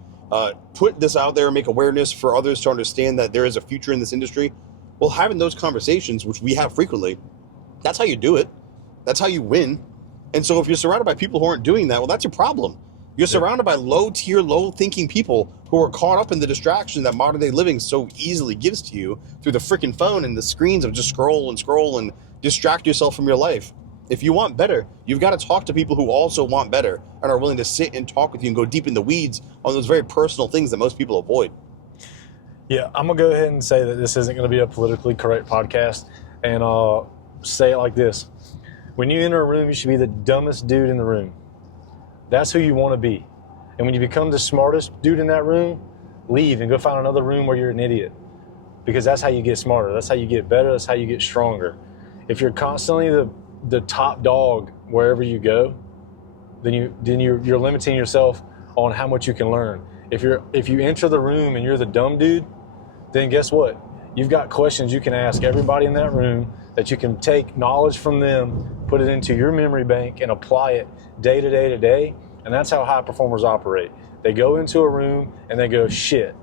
put this out there and make awareness for others to understand that there is a future in this industry. Well, having those conversations, which we have frequently, that's how you do it. That's how you win. And so if you're surrounded by people who aren't doing that, well, that's your problem. You're surrounded by low-tier, low-thinking people who are caught up in the distraction that modern-day living so easily gives to you through the freaking phone and the screens of just scroll and distract yourself from your life. If you want better, you've got to talk to people who also want better and are willing to sit and talk with you and go deep in the weeds on those very personal things that most people avoid. Yeah, I'm going to go ahead and say that this isn't going to be a politically correct podcast, and say it like this. When you enter a room, you should be the dumbest dude in the room. That's who you want to be. And when you become the smartest dude in that room, leave and go find another room where you're an idiot. Because that's how you get smarter. That's how you get better. That's how you get stronger. If you're constantly the top dog wherever you go, then you're limiting yourself on how much you can learn. If you enter the room and you're the dumb dude, then guess what? You've got questions you can ask everybody in that room that you can take knowledge from them, put it into your memory bank, and apply it day to day to day. And that's how high performers operate. They go into a room and they go, shit,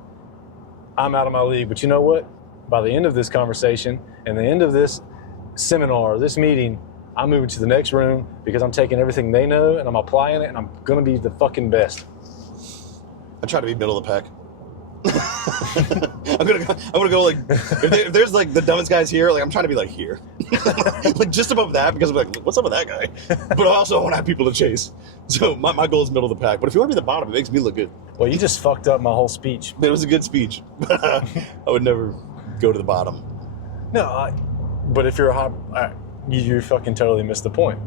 I'm out of my league. But you know what? By the end of this conversation and the end of this seminar, this meeting, I'm moving to the next room because I'm taking everything they know and I'm applying it, and I'm going to be the fucking best. I try to be middle of the pack. I'm gonna go like, if there's like the dumbest guys here, like I'm trying to be like here, like just above that, because I'm like, what's up with that guy? But also I want to have people to chase. So my goal is middle of the pack. But if you want to be the bottom, it makes me look good. Well, you just fucked up my whole speech. It was a good speech, but I would never go to the bottom. No, but if you're a high, you fucking totally missed the point.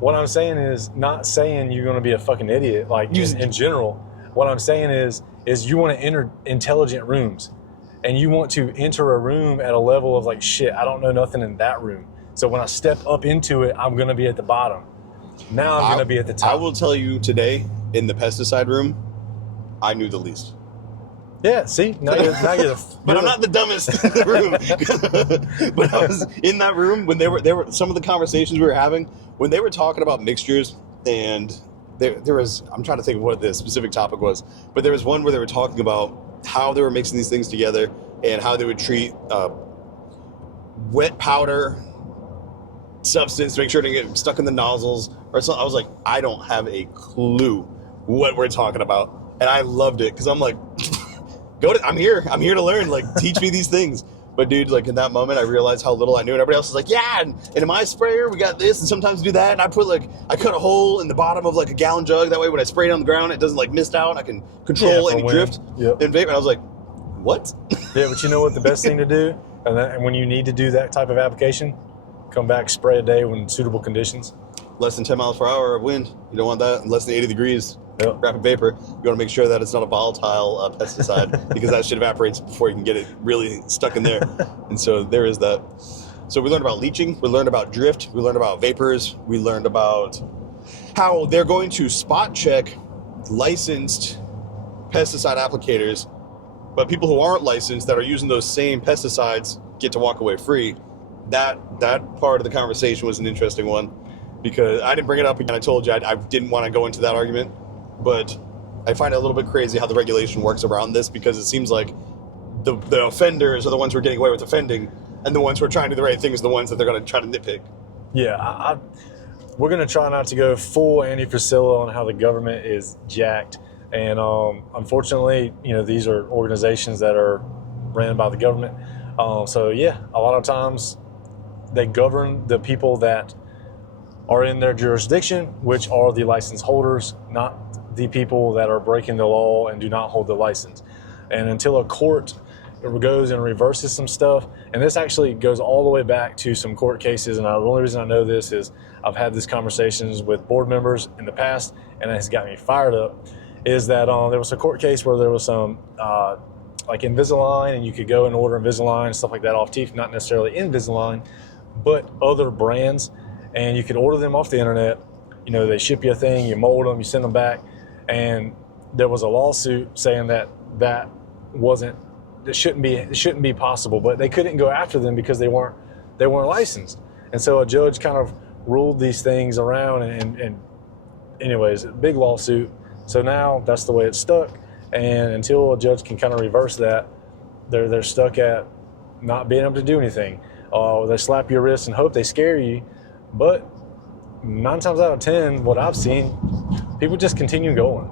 What I'm saying is not saying you're going to be a fucking idiot, like in general. What I'm saying is you want to enter intelligent rooms, and you want to enter a room at a level of like, shit, I don't know nothing in that room. So when I step up into it, I'm going to be at the bottom. Now I'm going to be at the top. I will tell you today, in the pesticide room, I knew the least. Yeah, see? Now you're but I'm not the dumbest in the room. But I was in that room when they were some of the conversations we were having, when they were talking about mixtures, and there was, I'm trying to think of what the specific topic was, but there was one where they were talking about how they were mixing these things together and how they would treat wet powder substance to make sure to get stuck in the nozzles or something. I was like, I don't have a clue what we're talking about. And I loved it because I'm like, I'm here to learn, like teach me these things. But dude, like in that moment, I realized how little I knew, and everybody else was like, yeah, and in my sprayer, we got this, and sometimes we do that, and I cut a hole in the bottom of like a gallon jug, that way when I spray it on the ground, it doesn't like mist out, and I can control any drift and vape, and I was like, what? Yeah, but you know what the best thing to do? And when you need to do that type of application, come back, spray a day when suitable conditions. Less than 10 miles per hour of wind, you don't want that, less than 80 degrees. Yep. Rapid vapor, you want to make sure that it's not a volatile pesticide because that shit evaporates before you can get it really stuck in there. And so there is that. So we learned about leaching, we learned about drift, we learned about vapors, we learned about how they're going to spot check licensed pesticide applicators, but people who aren't licensed that are using those same pesticides get to walk away free. That part of the conversation was an interesting one because I didn't bring it up again. I told you I didn't want to go into that argument. But I find it a little bit crazy how the regulation works around this, because it seems like the offenders are the ones who are getting away with offending, and the ones who are trying to do the right thing is the ones that they're going to try to nitpick. Yeah, we're going to try not to go full Andy Frisella on how the government is jacked. And unfortunately, these are organizations that are ran by the government. So yeah, a lot of times they govern the people that are in their jurisdiction, which are the license holders, not the people that are breaking the law and do not hold the license. And until a court goes and reverses some stuff, and this actually goes all the way back to some court cases, and the only reason I know this is I've had these conversations with board members in the past, and it has got me fired up, is that there was a court case where there was some like Invisalign, and you could go and order Invisalign and stuff like that off teeth, not necessarily Invisalign, but other brands, and you could order them off the internet. You know, they ship you a thing, you mold them, you send them back, and there was a lawsuit saying that it shouldn't be possible, but they couldn't go after them because they weren't licensed. And so a judge kind of ruled these things around, and anyways, big lawsuit. So now that's the way it's stuck. And until a judge can kind of reverse that, they're stuck at not being able to do anything. They slap your wrist and hope they scare you. But 9 times out of 10, what I've seen, people just continue going.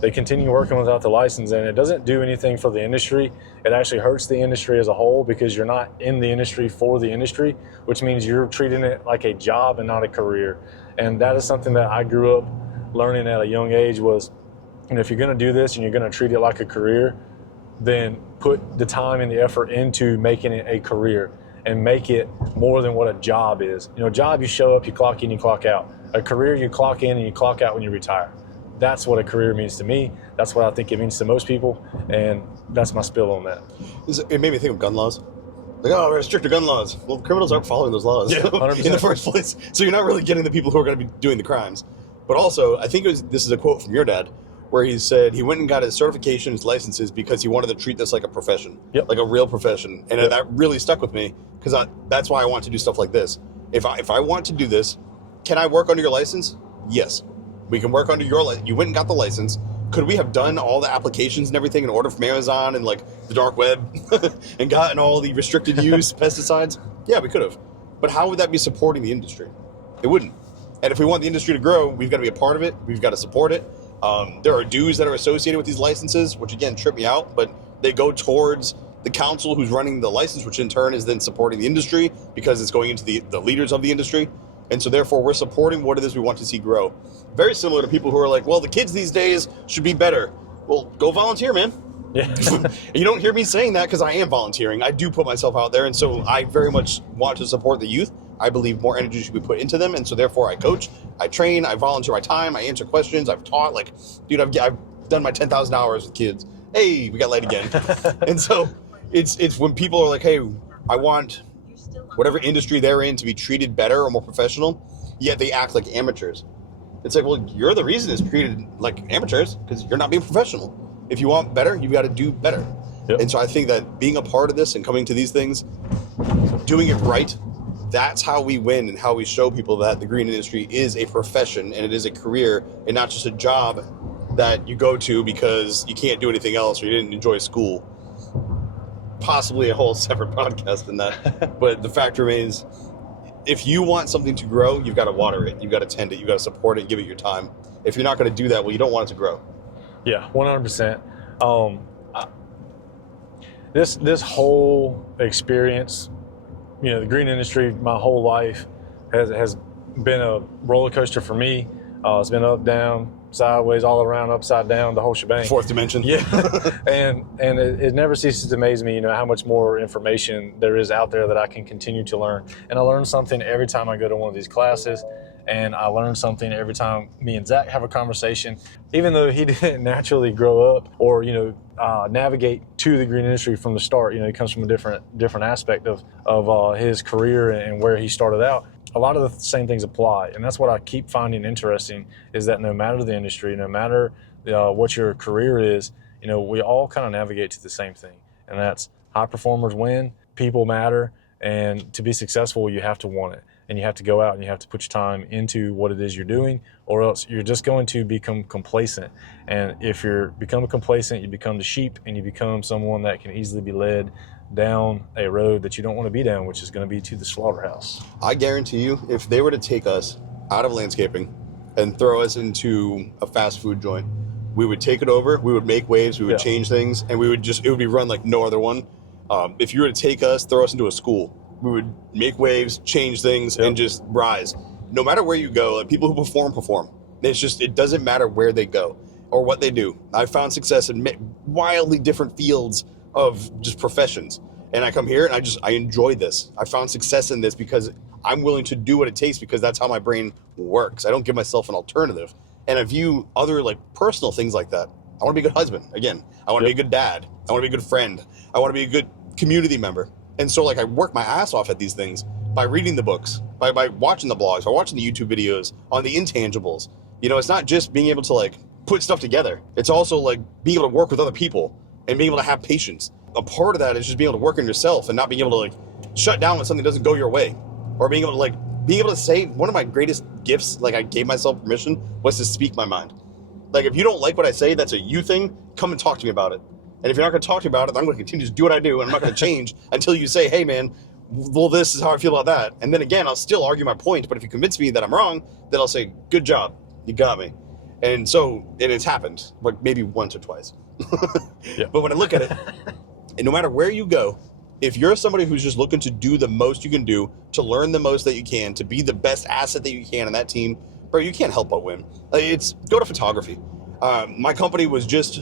They continue working without the license, and it doesn't do anything for the industry. It actually hurts the industry as a whole because you're not in the industry for the industry, which means you're treating it like a job and not a career. And that is something that I grew up learning at a young age was, if you're going to do this and you're going to treat it like a career, then put the time and the effort into making it a career and make it more than what a job is. You know, a job, you show up, you clock in, you clock out. A career, you clock in and you clock out when you retire. That's what a career means to me. That's what I think it means to most people, and that's my spill on that. It made me think of gun laws. Like, oh, we're stricter gun laws. Well, criminals aren't following those laws Yeah, 100%. in the first place. So you're not really getting the people who are going to be doing the crimes. But also, I think this is a quote from your dad, where he said he went and got his certification, his licenses, because he wanted to treat this like a profession, like a real profession. And that really stuck with me, because that's why I want to do stuff like this. If I want to do this, can I work under your license? Yes. We can work under your license. You went and got the license. Could we have done all the applications and everything in order from Amazon and like the dark web and gotten all the restricted use pesticides? Yeah, we could have. But how would that be supporting the industry? It wouldn't. And if we want the industry to grow, we've got to be a part of it. We've got to support it. There are dues that are associated with these licenses, which again trip me out, but they go towards the council who's running the license, which in turn is then supporting the industry because it's going into the leaders of the industry. And so therefore we're supporting what it is we want to see grow. Very similar to people who are like, well, the kids these days should be better. Well, go volunteer, man. Yeah. You don't hear me saying that because I am volunteering. I do put myself out there. And so I very much want to support the youth. I believe more energy should be put into them. And so therefore I coach, I train, I volunteer my time, I answer questions, I've taught. Like, dude, I've done my 10,000 hours with kids. Hey, we got light again. And so it's when people are like, hey, I want whatever industry they're in to be treated better or more professional, yet they act like amateurs. It's like, well, you're the reason it's treated like amateurs because you're not being professional. If you want better, you've got to do better. Yep. And so I think that being a part of this and coming to these things, doing it right, that's how we win and how we show people that the green industry is a profession and it is a career and not just a job that you go to because you can't do anything else or you didn't enjoy school. Possibly a whole separate podcast than that. But the fact remains, if you want something to grow, you've got to water it. You've got to tend it. You've got to support it and give it your time. If you're not going to do that, well, you don't want it to grow. Yeah, 100%. This whole experience, you know, the green industry, my whole life has been a roller coaster for me. It's been up, down, sideways, all around, upside down, the whole shebang. Fourth dimension. Yeah. and it never ceases to amaze me, you know, how much more information there is out there that I can continue to learn. And I learn something every time I go to one of these classes. And I learn something every time me and Zach have a conversation. Even though he didn't naturally grow up or, you know, navigate to the green industry from the start, you know, he comes from a different aspect of his career and where he started out. A lot of the same things apply. And that's what I keep finding interesting is that no matter the industry, no matter what your career is, you know, we all kind of navigate to the same thing. And that's high performers win, people matter, and to be successful, you have to want it. And you have to go out and you have to put your time into what it is you're doing, or else you're just going to become complacent. And if you become complacent, you become the sheep and you become someone that can easily be led down a road that you don't want to be down, which is going to be to the slaughterhouse. I guarantee you, if they were to take us out of landscaping and throw us into a fast food joint, we would take it over, we would make waves, we would change things, and it would be run like no other one. If you were to take us, throw us into a school, we would make waves, change things, and just rise. No matter where you go, like people who perform. It doesn't matter where they go or what they do. I've found success in wildly different fields of just professions. And I come here and I enjoy this. I found success in this because I'm willing to do what it takes because that's how my brain works. I don't give myself an alternative. And I view other like personal things like that. I want to be a good husband. Again, I want to be a good dad. I want to be a good friend. I want to be a good community member. And so like I work my ass off at these things by reading the books, by watching the blogs, by watching the YouTube videos on the intangibles. You know, it's not just being able to like put stuff together. It's also like being able to work with other people and being able to have patience. A part of that is just being able to work on yourself and not being able to like shut down when something doesn't go your way, or being able to say, one of my greatest gifts, like I gave myself permission, was to speak my mind. Like if you don't like what I say, that's a you thing, come and talk to me about it. And if you're not going to talk to me about it, I'm going to continue to do what I do, and I'm not going to change until you say, hey man, well, this is how I feel about that. And then again, I'll still argue my point, but if you convince me that I'm wrong, then I'll say, good job, you got me. And it's happened, like maybe once or twice. Yeah. But when I look at it, and no matter where you go, if you're somebody who's just looking to do the most you can do, to learn the most that you can, to be the best asset that you can in that team, bro, you can't help but win. Go to photography. My company was just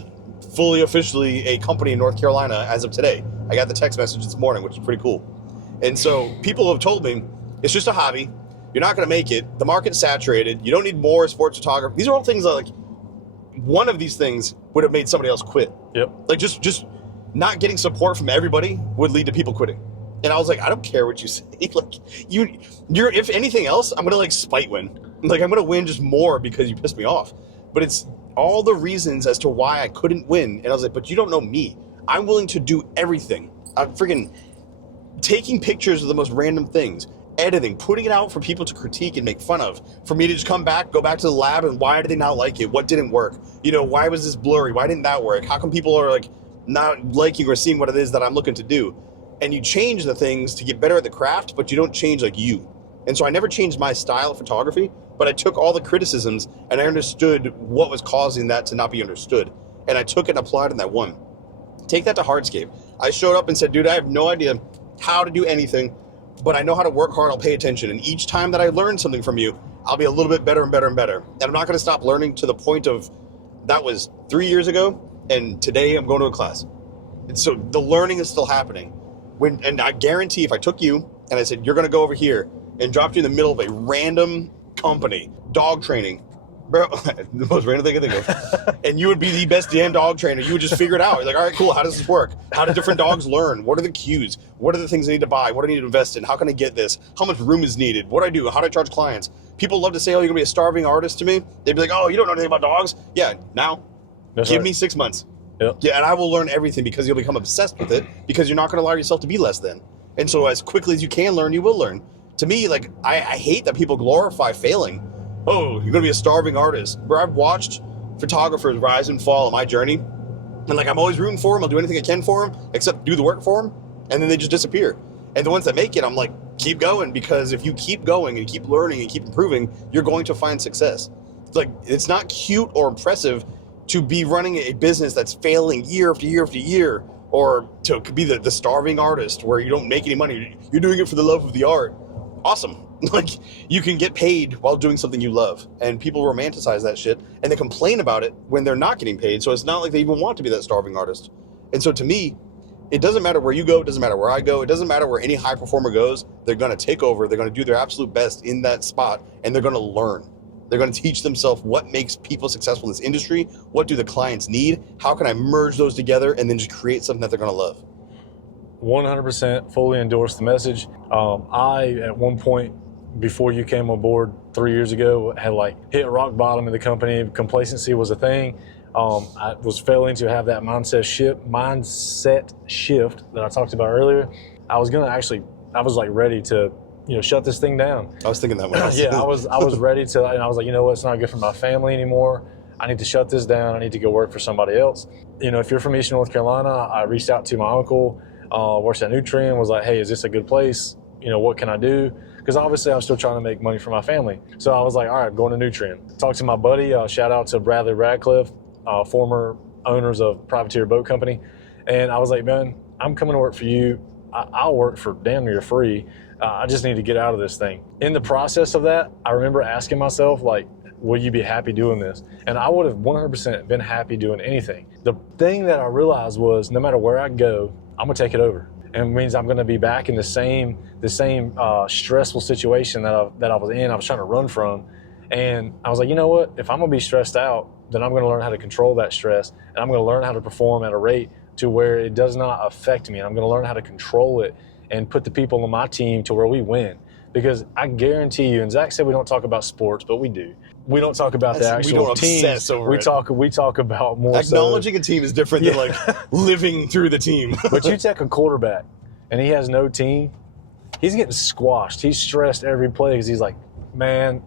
fully officially a company in North Carolina as of today. I got the text message this morning, which is pretty cool. And so people have told me, it's just a hobby. You're not going to make it. The market's saturated. You don't need more sports photography. These are all things that, like, one of these things would have made somebody else quit. Yep. Like, just not getting support from everybody would lead to people quitting. And I was like, I don't care what you say. Like, you're if anything else, I'm going to, like, spite win. Like, I'm going to win just more because you pissed me off. But it's all the reasons as to why I couldn't win. And I was like, but you don't know me. I'm willing to do everything. I'm freaking taking pictures of the most random things, editing, putting it out for people to critique and make fun of, for me to just come back, go back to the lab, and why did they not like it? What didn't work? You know, why was this blurry? Why didn't that work? How come people are like not liking or seeing what it is that I'm looking to do? And you change the things to get better at the craft, but you don't change like you. And so I never changed my style of photography, but I took all the criticisms and I understood what was causing that to not be understood. And I took it and applied in that one. Take that to hardscape. I showed up and said, dude, I have no idea how to do anything, but I know how to work hard. I'll pay attention. And each time that I learn something from you, I'll be a little bit better and better and better. And I'm not going to stop learning to the point of, that was 3 years ago, and today I'm going to a class. And so the learning is still happening. And I guarantee if I took you and I said, you're going to go over here, and dropped you in the middle of a random company, dog training, bro, the most random thing I think of, and you would be the best damn dog trainer. You would just figure it out. You're like, all right, cool. How does this work? How do different dogs learn? What are the cues? What are the things I need to buy? What do I need to invest in? How can I get this? How much room is needed? What do I do? How do I charge clients? People love to say, oh, you're gonna be a starving artist to me. They'd be like, oh, you don't know anything about dogs? Yeah, now, give me 6 months. Yep. Yeah, and I will learn everything because you'll become obsessed with it because you're not gonna allow yourself to be less than. And so as quickly as you can learn, you will learn. To me, like, I hate that people glorify failing. Oh, you're gonna be a starving artist. Where I've watched photographers rise and fall on my journey, and like I'm always rooting for them. I'll do anything I can for them, except do the work for them, and then they just disappear. And the ones that make it, I'm like, keep going, because if you keep going and keep learning and keep improving, you're going to find success. Like, it's not cute or impressive to be running a business that's failing year after year after year, or to be the starving artist where you don't make any money. You're doing it for the love of the art. Awesome. Like, you can get paid while doing something you love, and people romanticize that shit and they complain about it when they're not getting paid. So it's not like they even want to be that starving artist. And so to me, it doesn't matter where you go, it doesn't matter where I go, it doesn't matter where any high performer goes. They're going to take over, they're going to do their absolute best in that spot, and they're going to learn. They're going to teach themselves what makes people successful in this industry, what do the clients need, how can I merge those together, and then just create something that they're going to love. 100% fully endorse the message. I, at one point, before you came on board 3 years ago, had like hit rock bottom in the company. Complacency was a thing. I was failing to have that mindset shift that I talked about earlier. I was like ready to, shut this thing down. I was thinking that when I was ready to, and I was like, you know what, it's not good for my family anymore. I need to shut this down. I need to go work for somebody else. If you're from Eastern North Carolina, I reached out to my uncle, works at Nutrien, was like, hey, is this a good place? What can I do? Because obviously I'm still trying to make money for my family. So I was like, all right, I'm going to Nutrien. Talked to my buddy, shout out to Bradley Radcliffe, former owners of Privateer Boat Company. And I was like, man, I'm coming to work for you. I'll work for damn near free. I just need to get out of this thing. In the process of that, I remember asking myself, like, will you be happy doing this? And I would have 100% been happy doing anything. The thing that I realized was, no matter where I go, I'm gonna take it over. And it means I'm gonna be back in the same stressful situation that I was in, I was trying to run from. And I was like, you know what? If I'm gonna be stressed out, then I'm going to learn how to control that stress, and I'm going to learn how to perform at a rate to where it does not affect me. I'm going to learn how to control it and put the people on my team to where we win. Because I guarantee you, and Zach said we don't talk about sports, but we do. We don't talk about the actual we don't teams. obsess over we it. talk about more Acknowledging a team is different than like living through the team. But you take a quarterback and he has no team, he's getting squashed. He's stressed every play because he's like, man,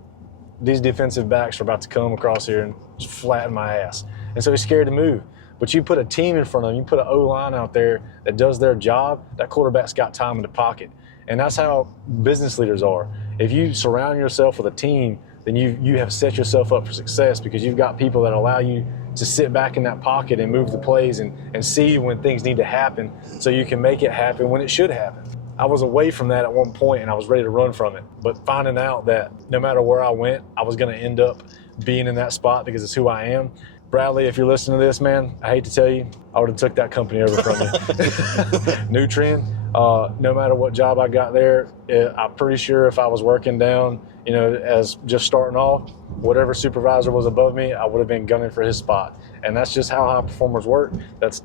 these defensive backs are about to come across here and just flatten my ass. And so he's scared to move. But you put a team in front of him, you put an O-line out there that does their job, that quarterback's got time in the pocket. And that's how business leaders are. If you surround yourself with a team, then you have set yourself up for success because you've got people that allow you to sit back in that pocket and move the plays and see when things need to happen so you can make it happen when it should happen. I was away from that at one point and I was ready to run from it. But finding out that no matter where I went, I was going to end up being in that spot because it's who I am. Bradley, if you're listening to this, man, I hate to tell you, I would have took that company over from you. Nutrient, no matter what job I got there, I'm pretty sure if I was working down, as just starting off, whatever supervisor was above me, I would have been gunning for his spot. And that's just how high performers work. That's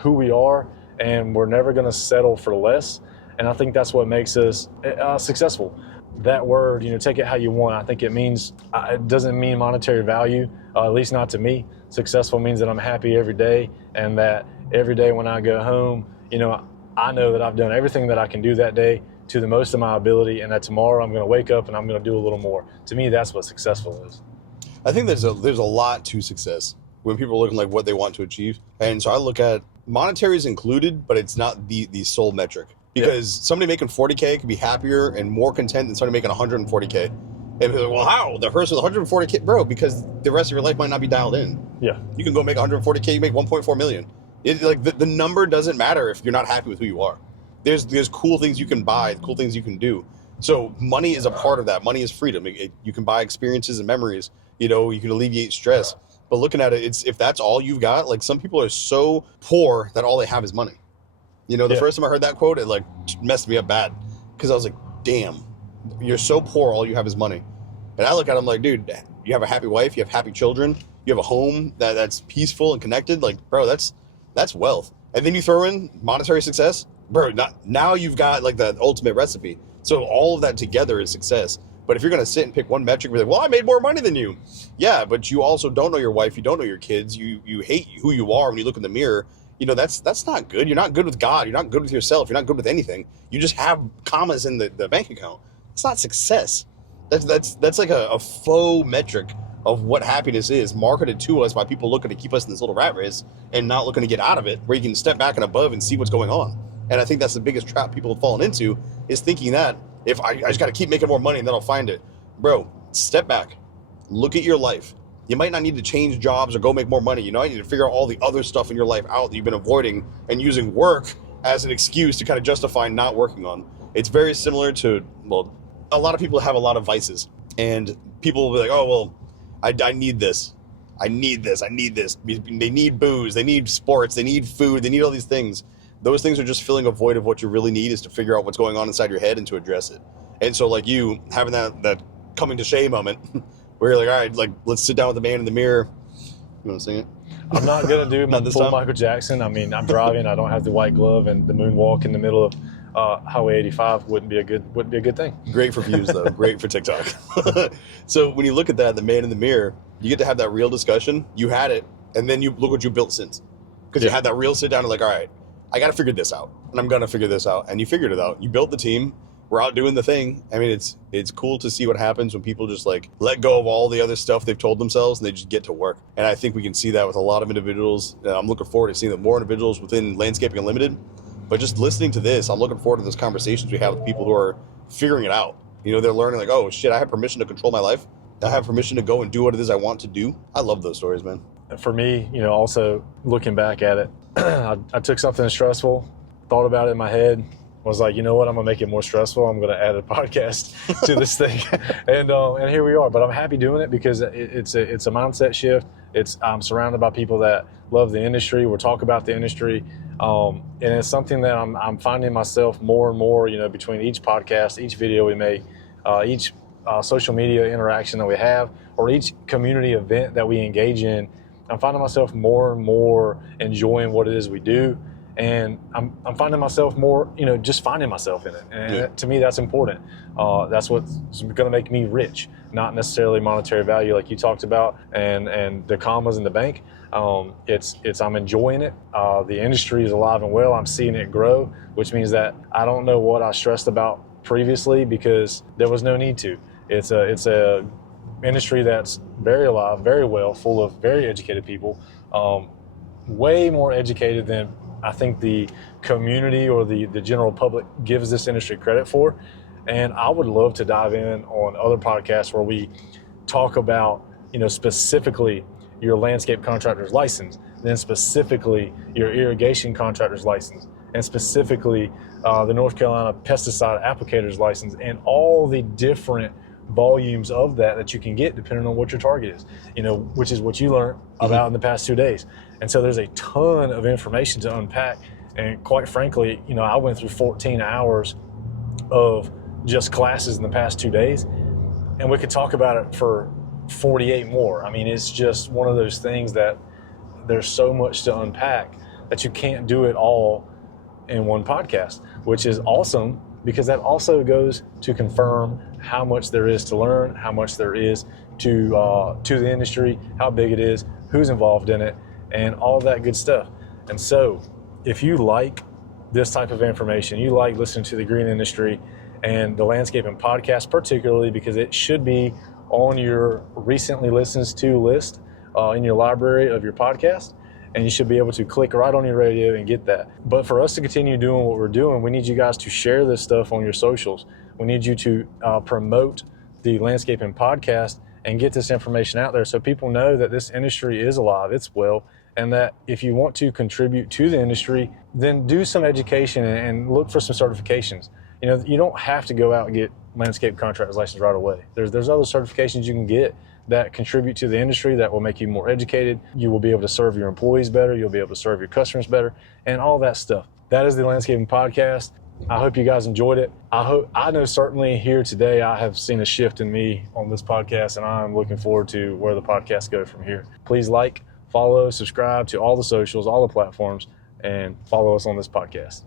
who we are, and we're never going to settle for less. And I think that's what makes us successful. That word, take it how you want. I think it doesn't mean monetary value, at least not to me. Successful means that I'm happy every day, and that every day when I go home, I know that I've done everything that I can do that day to the most of my ability, and that tomorrow I'm going to wake up and I'm going to do a little more. To me, that's what successful is. I think there's a lot to success when people are looking like what they want to achieve. And so I look at monetary is included, but it's not the sole metric. Because somebody making 40K could be happier and more content than somebody making 140K. And be like, well, how? The person with 140K, bro, because the rest of your life might not be dialed in. Yeah. You can go make 140K, you make 1.4 million. The number doesn't matter if you're not happy with who you are. There's cool things you can buy, cool things you can do. So money is a part of that. Money is freedom. You can buy experiences and memories. You can alleviate stress. But looking at it, if that's all you've got, like some people are so poor that all they have is money. The first time I heard that quote, it like messed me up bad because I was like, damn, you're so poor, all you have is money. And I look at him like, dude, you have a happy wife, you have happy children, you have a home that's peaceful and connected. Like, bro, that's wealth. And then you throw in monetary success, bro, now you've got like the ultimate recipe. So all of that together is success. But if you're going to sit and pick one metric, be like, well, I made more money than you. Yeah, but you also don't know your wife, you don't know your kids, you hate who you are when you look in the mirror. That's not good. You're not good with God. You're not good with yourself. You're not good with anything. You just have commas in the bank account. It's not success. That's like a faux metric of what happiness is, marketed to us by people looking to keep us in this little rat race and not looking to get out of it, where you can step back and above and see what's going on. And I think that's the biggest trap people have fallen into, is thinking that if I just got to keep making more money and then I'll find it. Bro, step back. Look at your life. You might not need to change jobs or go make more money. You need to figure out all the other stuff in your life out that you've been avoiding and using work as an excuse to kind of justify not working on. It's very similar to, well, a lot of people have a lot of vices, and people will be like, oh, well, I need this. I need this. I need this. They need booze. They need sports. They need food. They need all these things. Those things are just filling a void of what you really need, is to figure out what's going on inside your head and to address it. And so like you having that coming to Shay moment where you're like, all right, like let's sit down with the man in the mirror. You want to sing it? I'm not going to do my full time? Michael Jackson. I mean, I'm driving. I don't have the white glove, and the moonwalk in the middle of Highway 85 wouldn't be a good thing. Great for views, though. Great for TikTok. So when you look at that, the man in the mirror, you get to have that real discussion. You had it, and then you look what you built since. Because you had that real sit down and like, all right, I got to figure this out, and I'm going to figure this out. And you figured it out. You built the team. We're out doing the thing. I mean, it's cool to see what happens when people just like let go of all the other stuff they've told themselves and they just get to work. And I think we can see that with a lot of individuals. I'm looking forward to seeing that more individuals within Landscaping Unlimited. But just listening to this, I'm looking forward to those conversations we have with people who are figuring it out. They're learning like, oh shit, I have permission to control my life. I have permission to go and do what it is I want to do. I love those stories, man. For me, also looking back at it, I took something stressful, thought about it in my head, was like, you know what, I'm gonna make it more stressful. I'm gonna add a podcast to this thing, and here we are. But I'm happy doing it because it's a mindset shift. I'm surrounded by people that love the industry. We'll talk about the industry, and it's something that I'm finding myself more and more. Between each podcast, each video we make, each social media interaction that we have, or each community event that we engage in, I'm finding myself more and more enjoying what it is we do. And I'm finding myself more, just finding myself in it. And to me, that's important. That's what's going to make me rich, not necessarily monetary value like you talked about and the commas in the bank. It's I'm enjoying it. The industry is alive and well. I'm seeing it grow, which means that I don't know what I stressed about previously because there was no need to. It's a industry that's very alive, very well, full of very educated people, way more educated than I think the community or the general public gives this industry credit for. And I would love to dive in on other podcasts where we talk about, specifically your landscape contractor's license, then specifically your irrigation contractor's license, and specifically the North Carolina pesticide applicator's license, and all the different volumes of that you can get depending on what your target is, which is what you learned about in the past 2 days. And so there's a ton of information to unpack. And quite frankly, I went through 14 hours of just classes in the past 2 days, and we could talk about it for 48 more. I mean, it's just one of those things that there's so much to unpack that you can't do it all in one podcast, which is awesome because that also goes to confirm how much there is to learn, how much there is to the industry, how big it is, who's involved in it, and all that good stuff. And so if you like this type of information, you like listening to the green industry and the landscaping podcast, particularly because it should be on your recently listens to list in your library of your podcast, and you should be able to click right on your radio and get that. But for us to continue doing what we're doing, we need you guys to share this stuff on your socials. We need you to promote the landscaping podcast and get this information out there so people know that this industry is alive, it's well, and that if you want to contribute to the industry, then do some education and look for some certifications. You don't have to go out and get landscape contractor's license right away. There's other certifications you can get that contribute to the industry that will make you more educated. You will be able to serve your employees better. You'll be able to serve your customers better and all that stuff. That is the Landscaping Podcast. I hope you guys enjoyed it. I know certainly here today I have seen a shift in me on this podcast, and I'm looking forward to where the podcast goes from here. Please like, follow, subscribe to all the socials, all the platforms, and follow us on this podcast.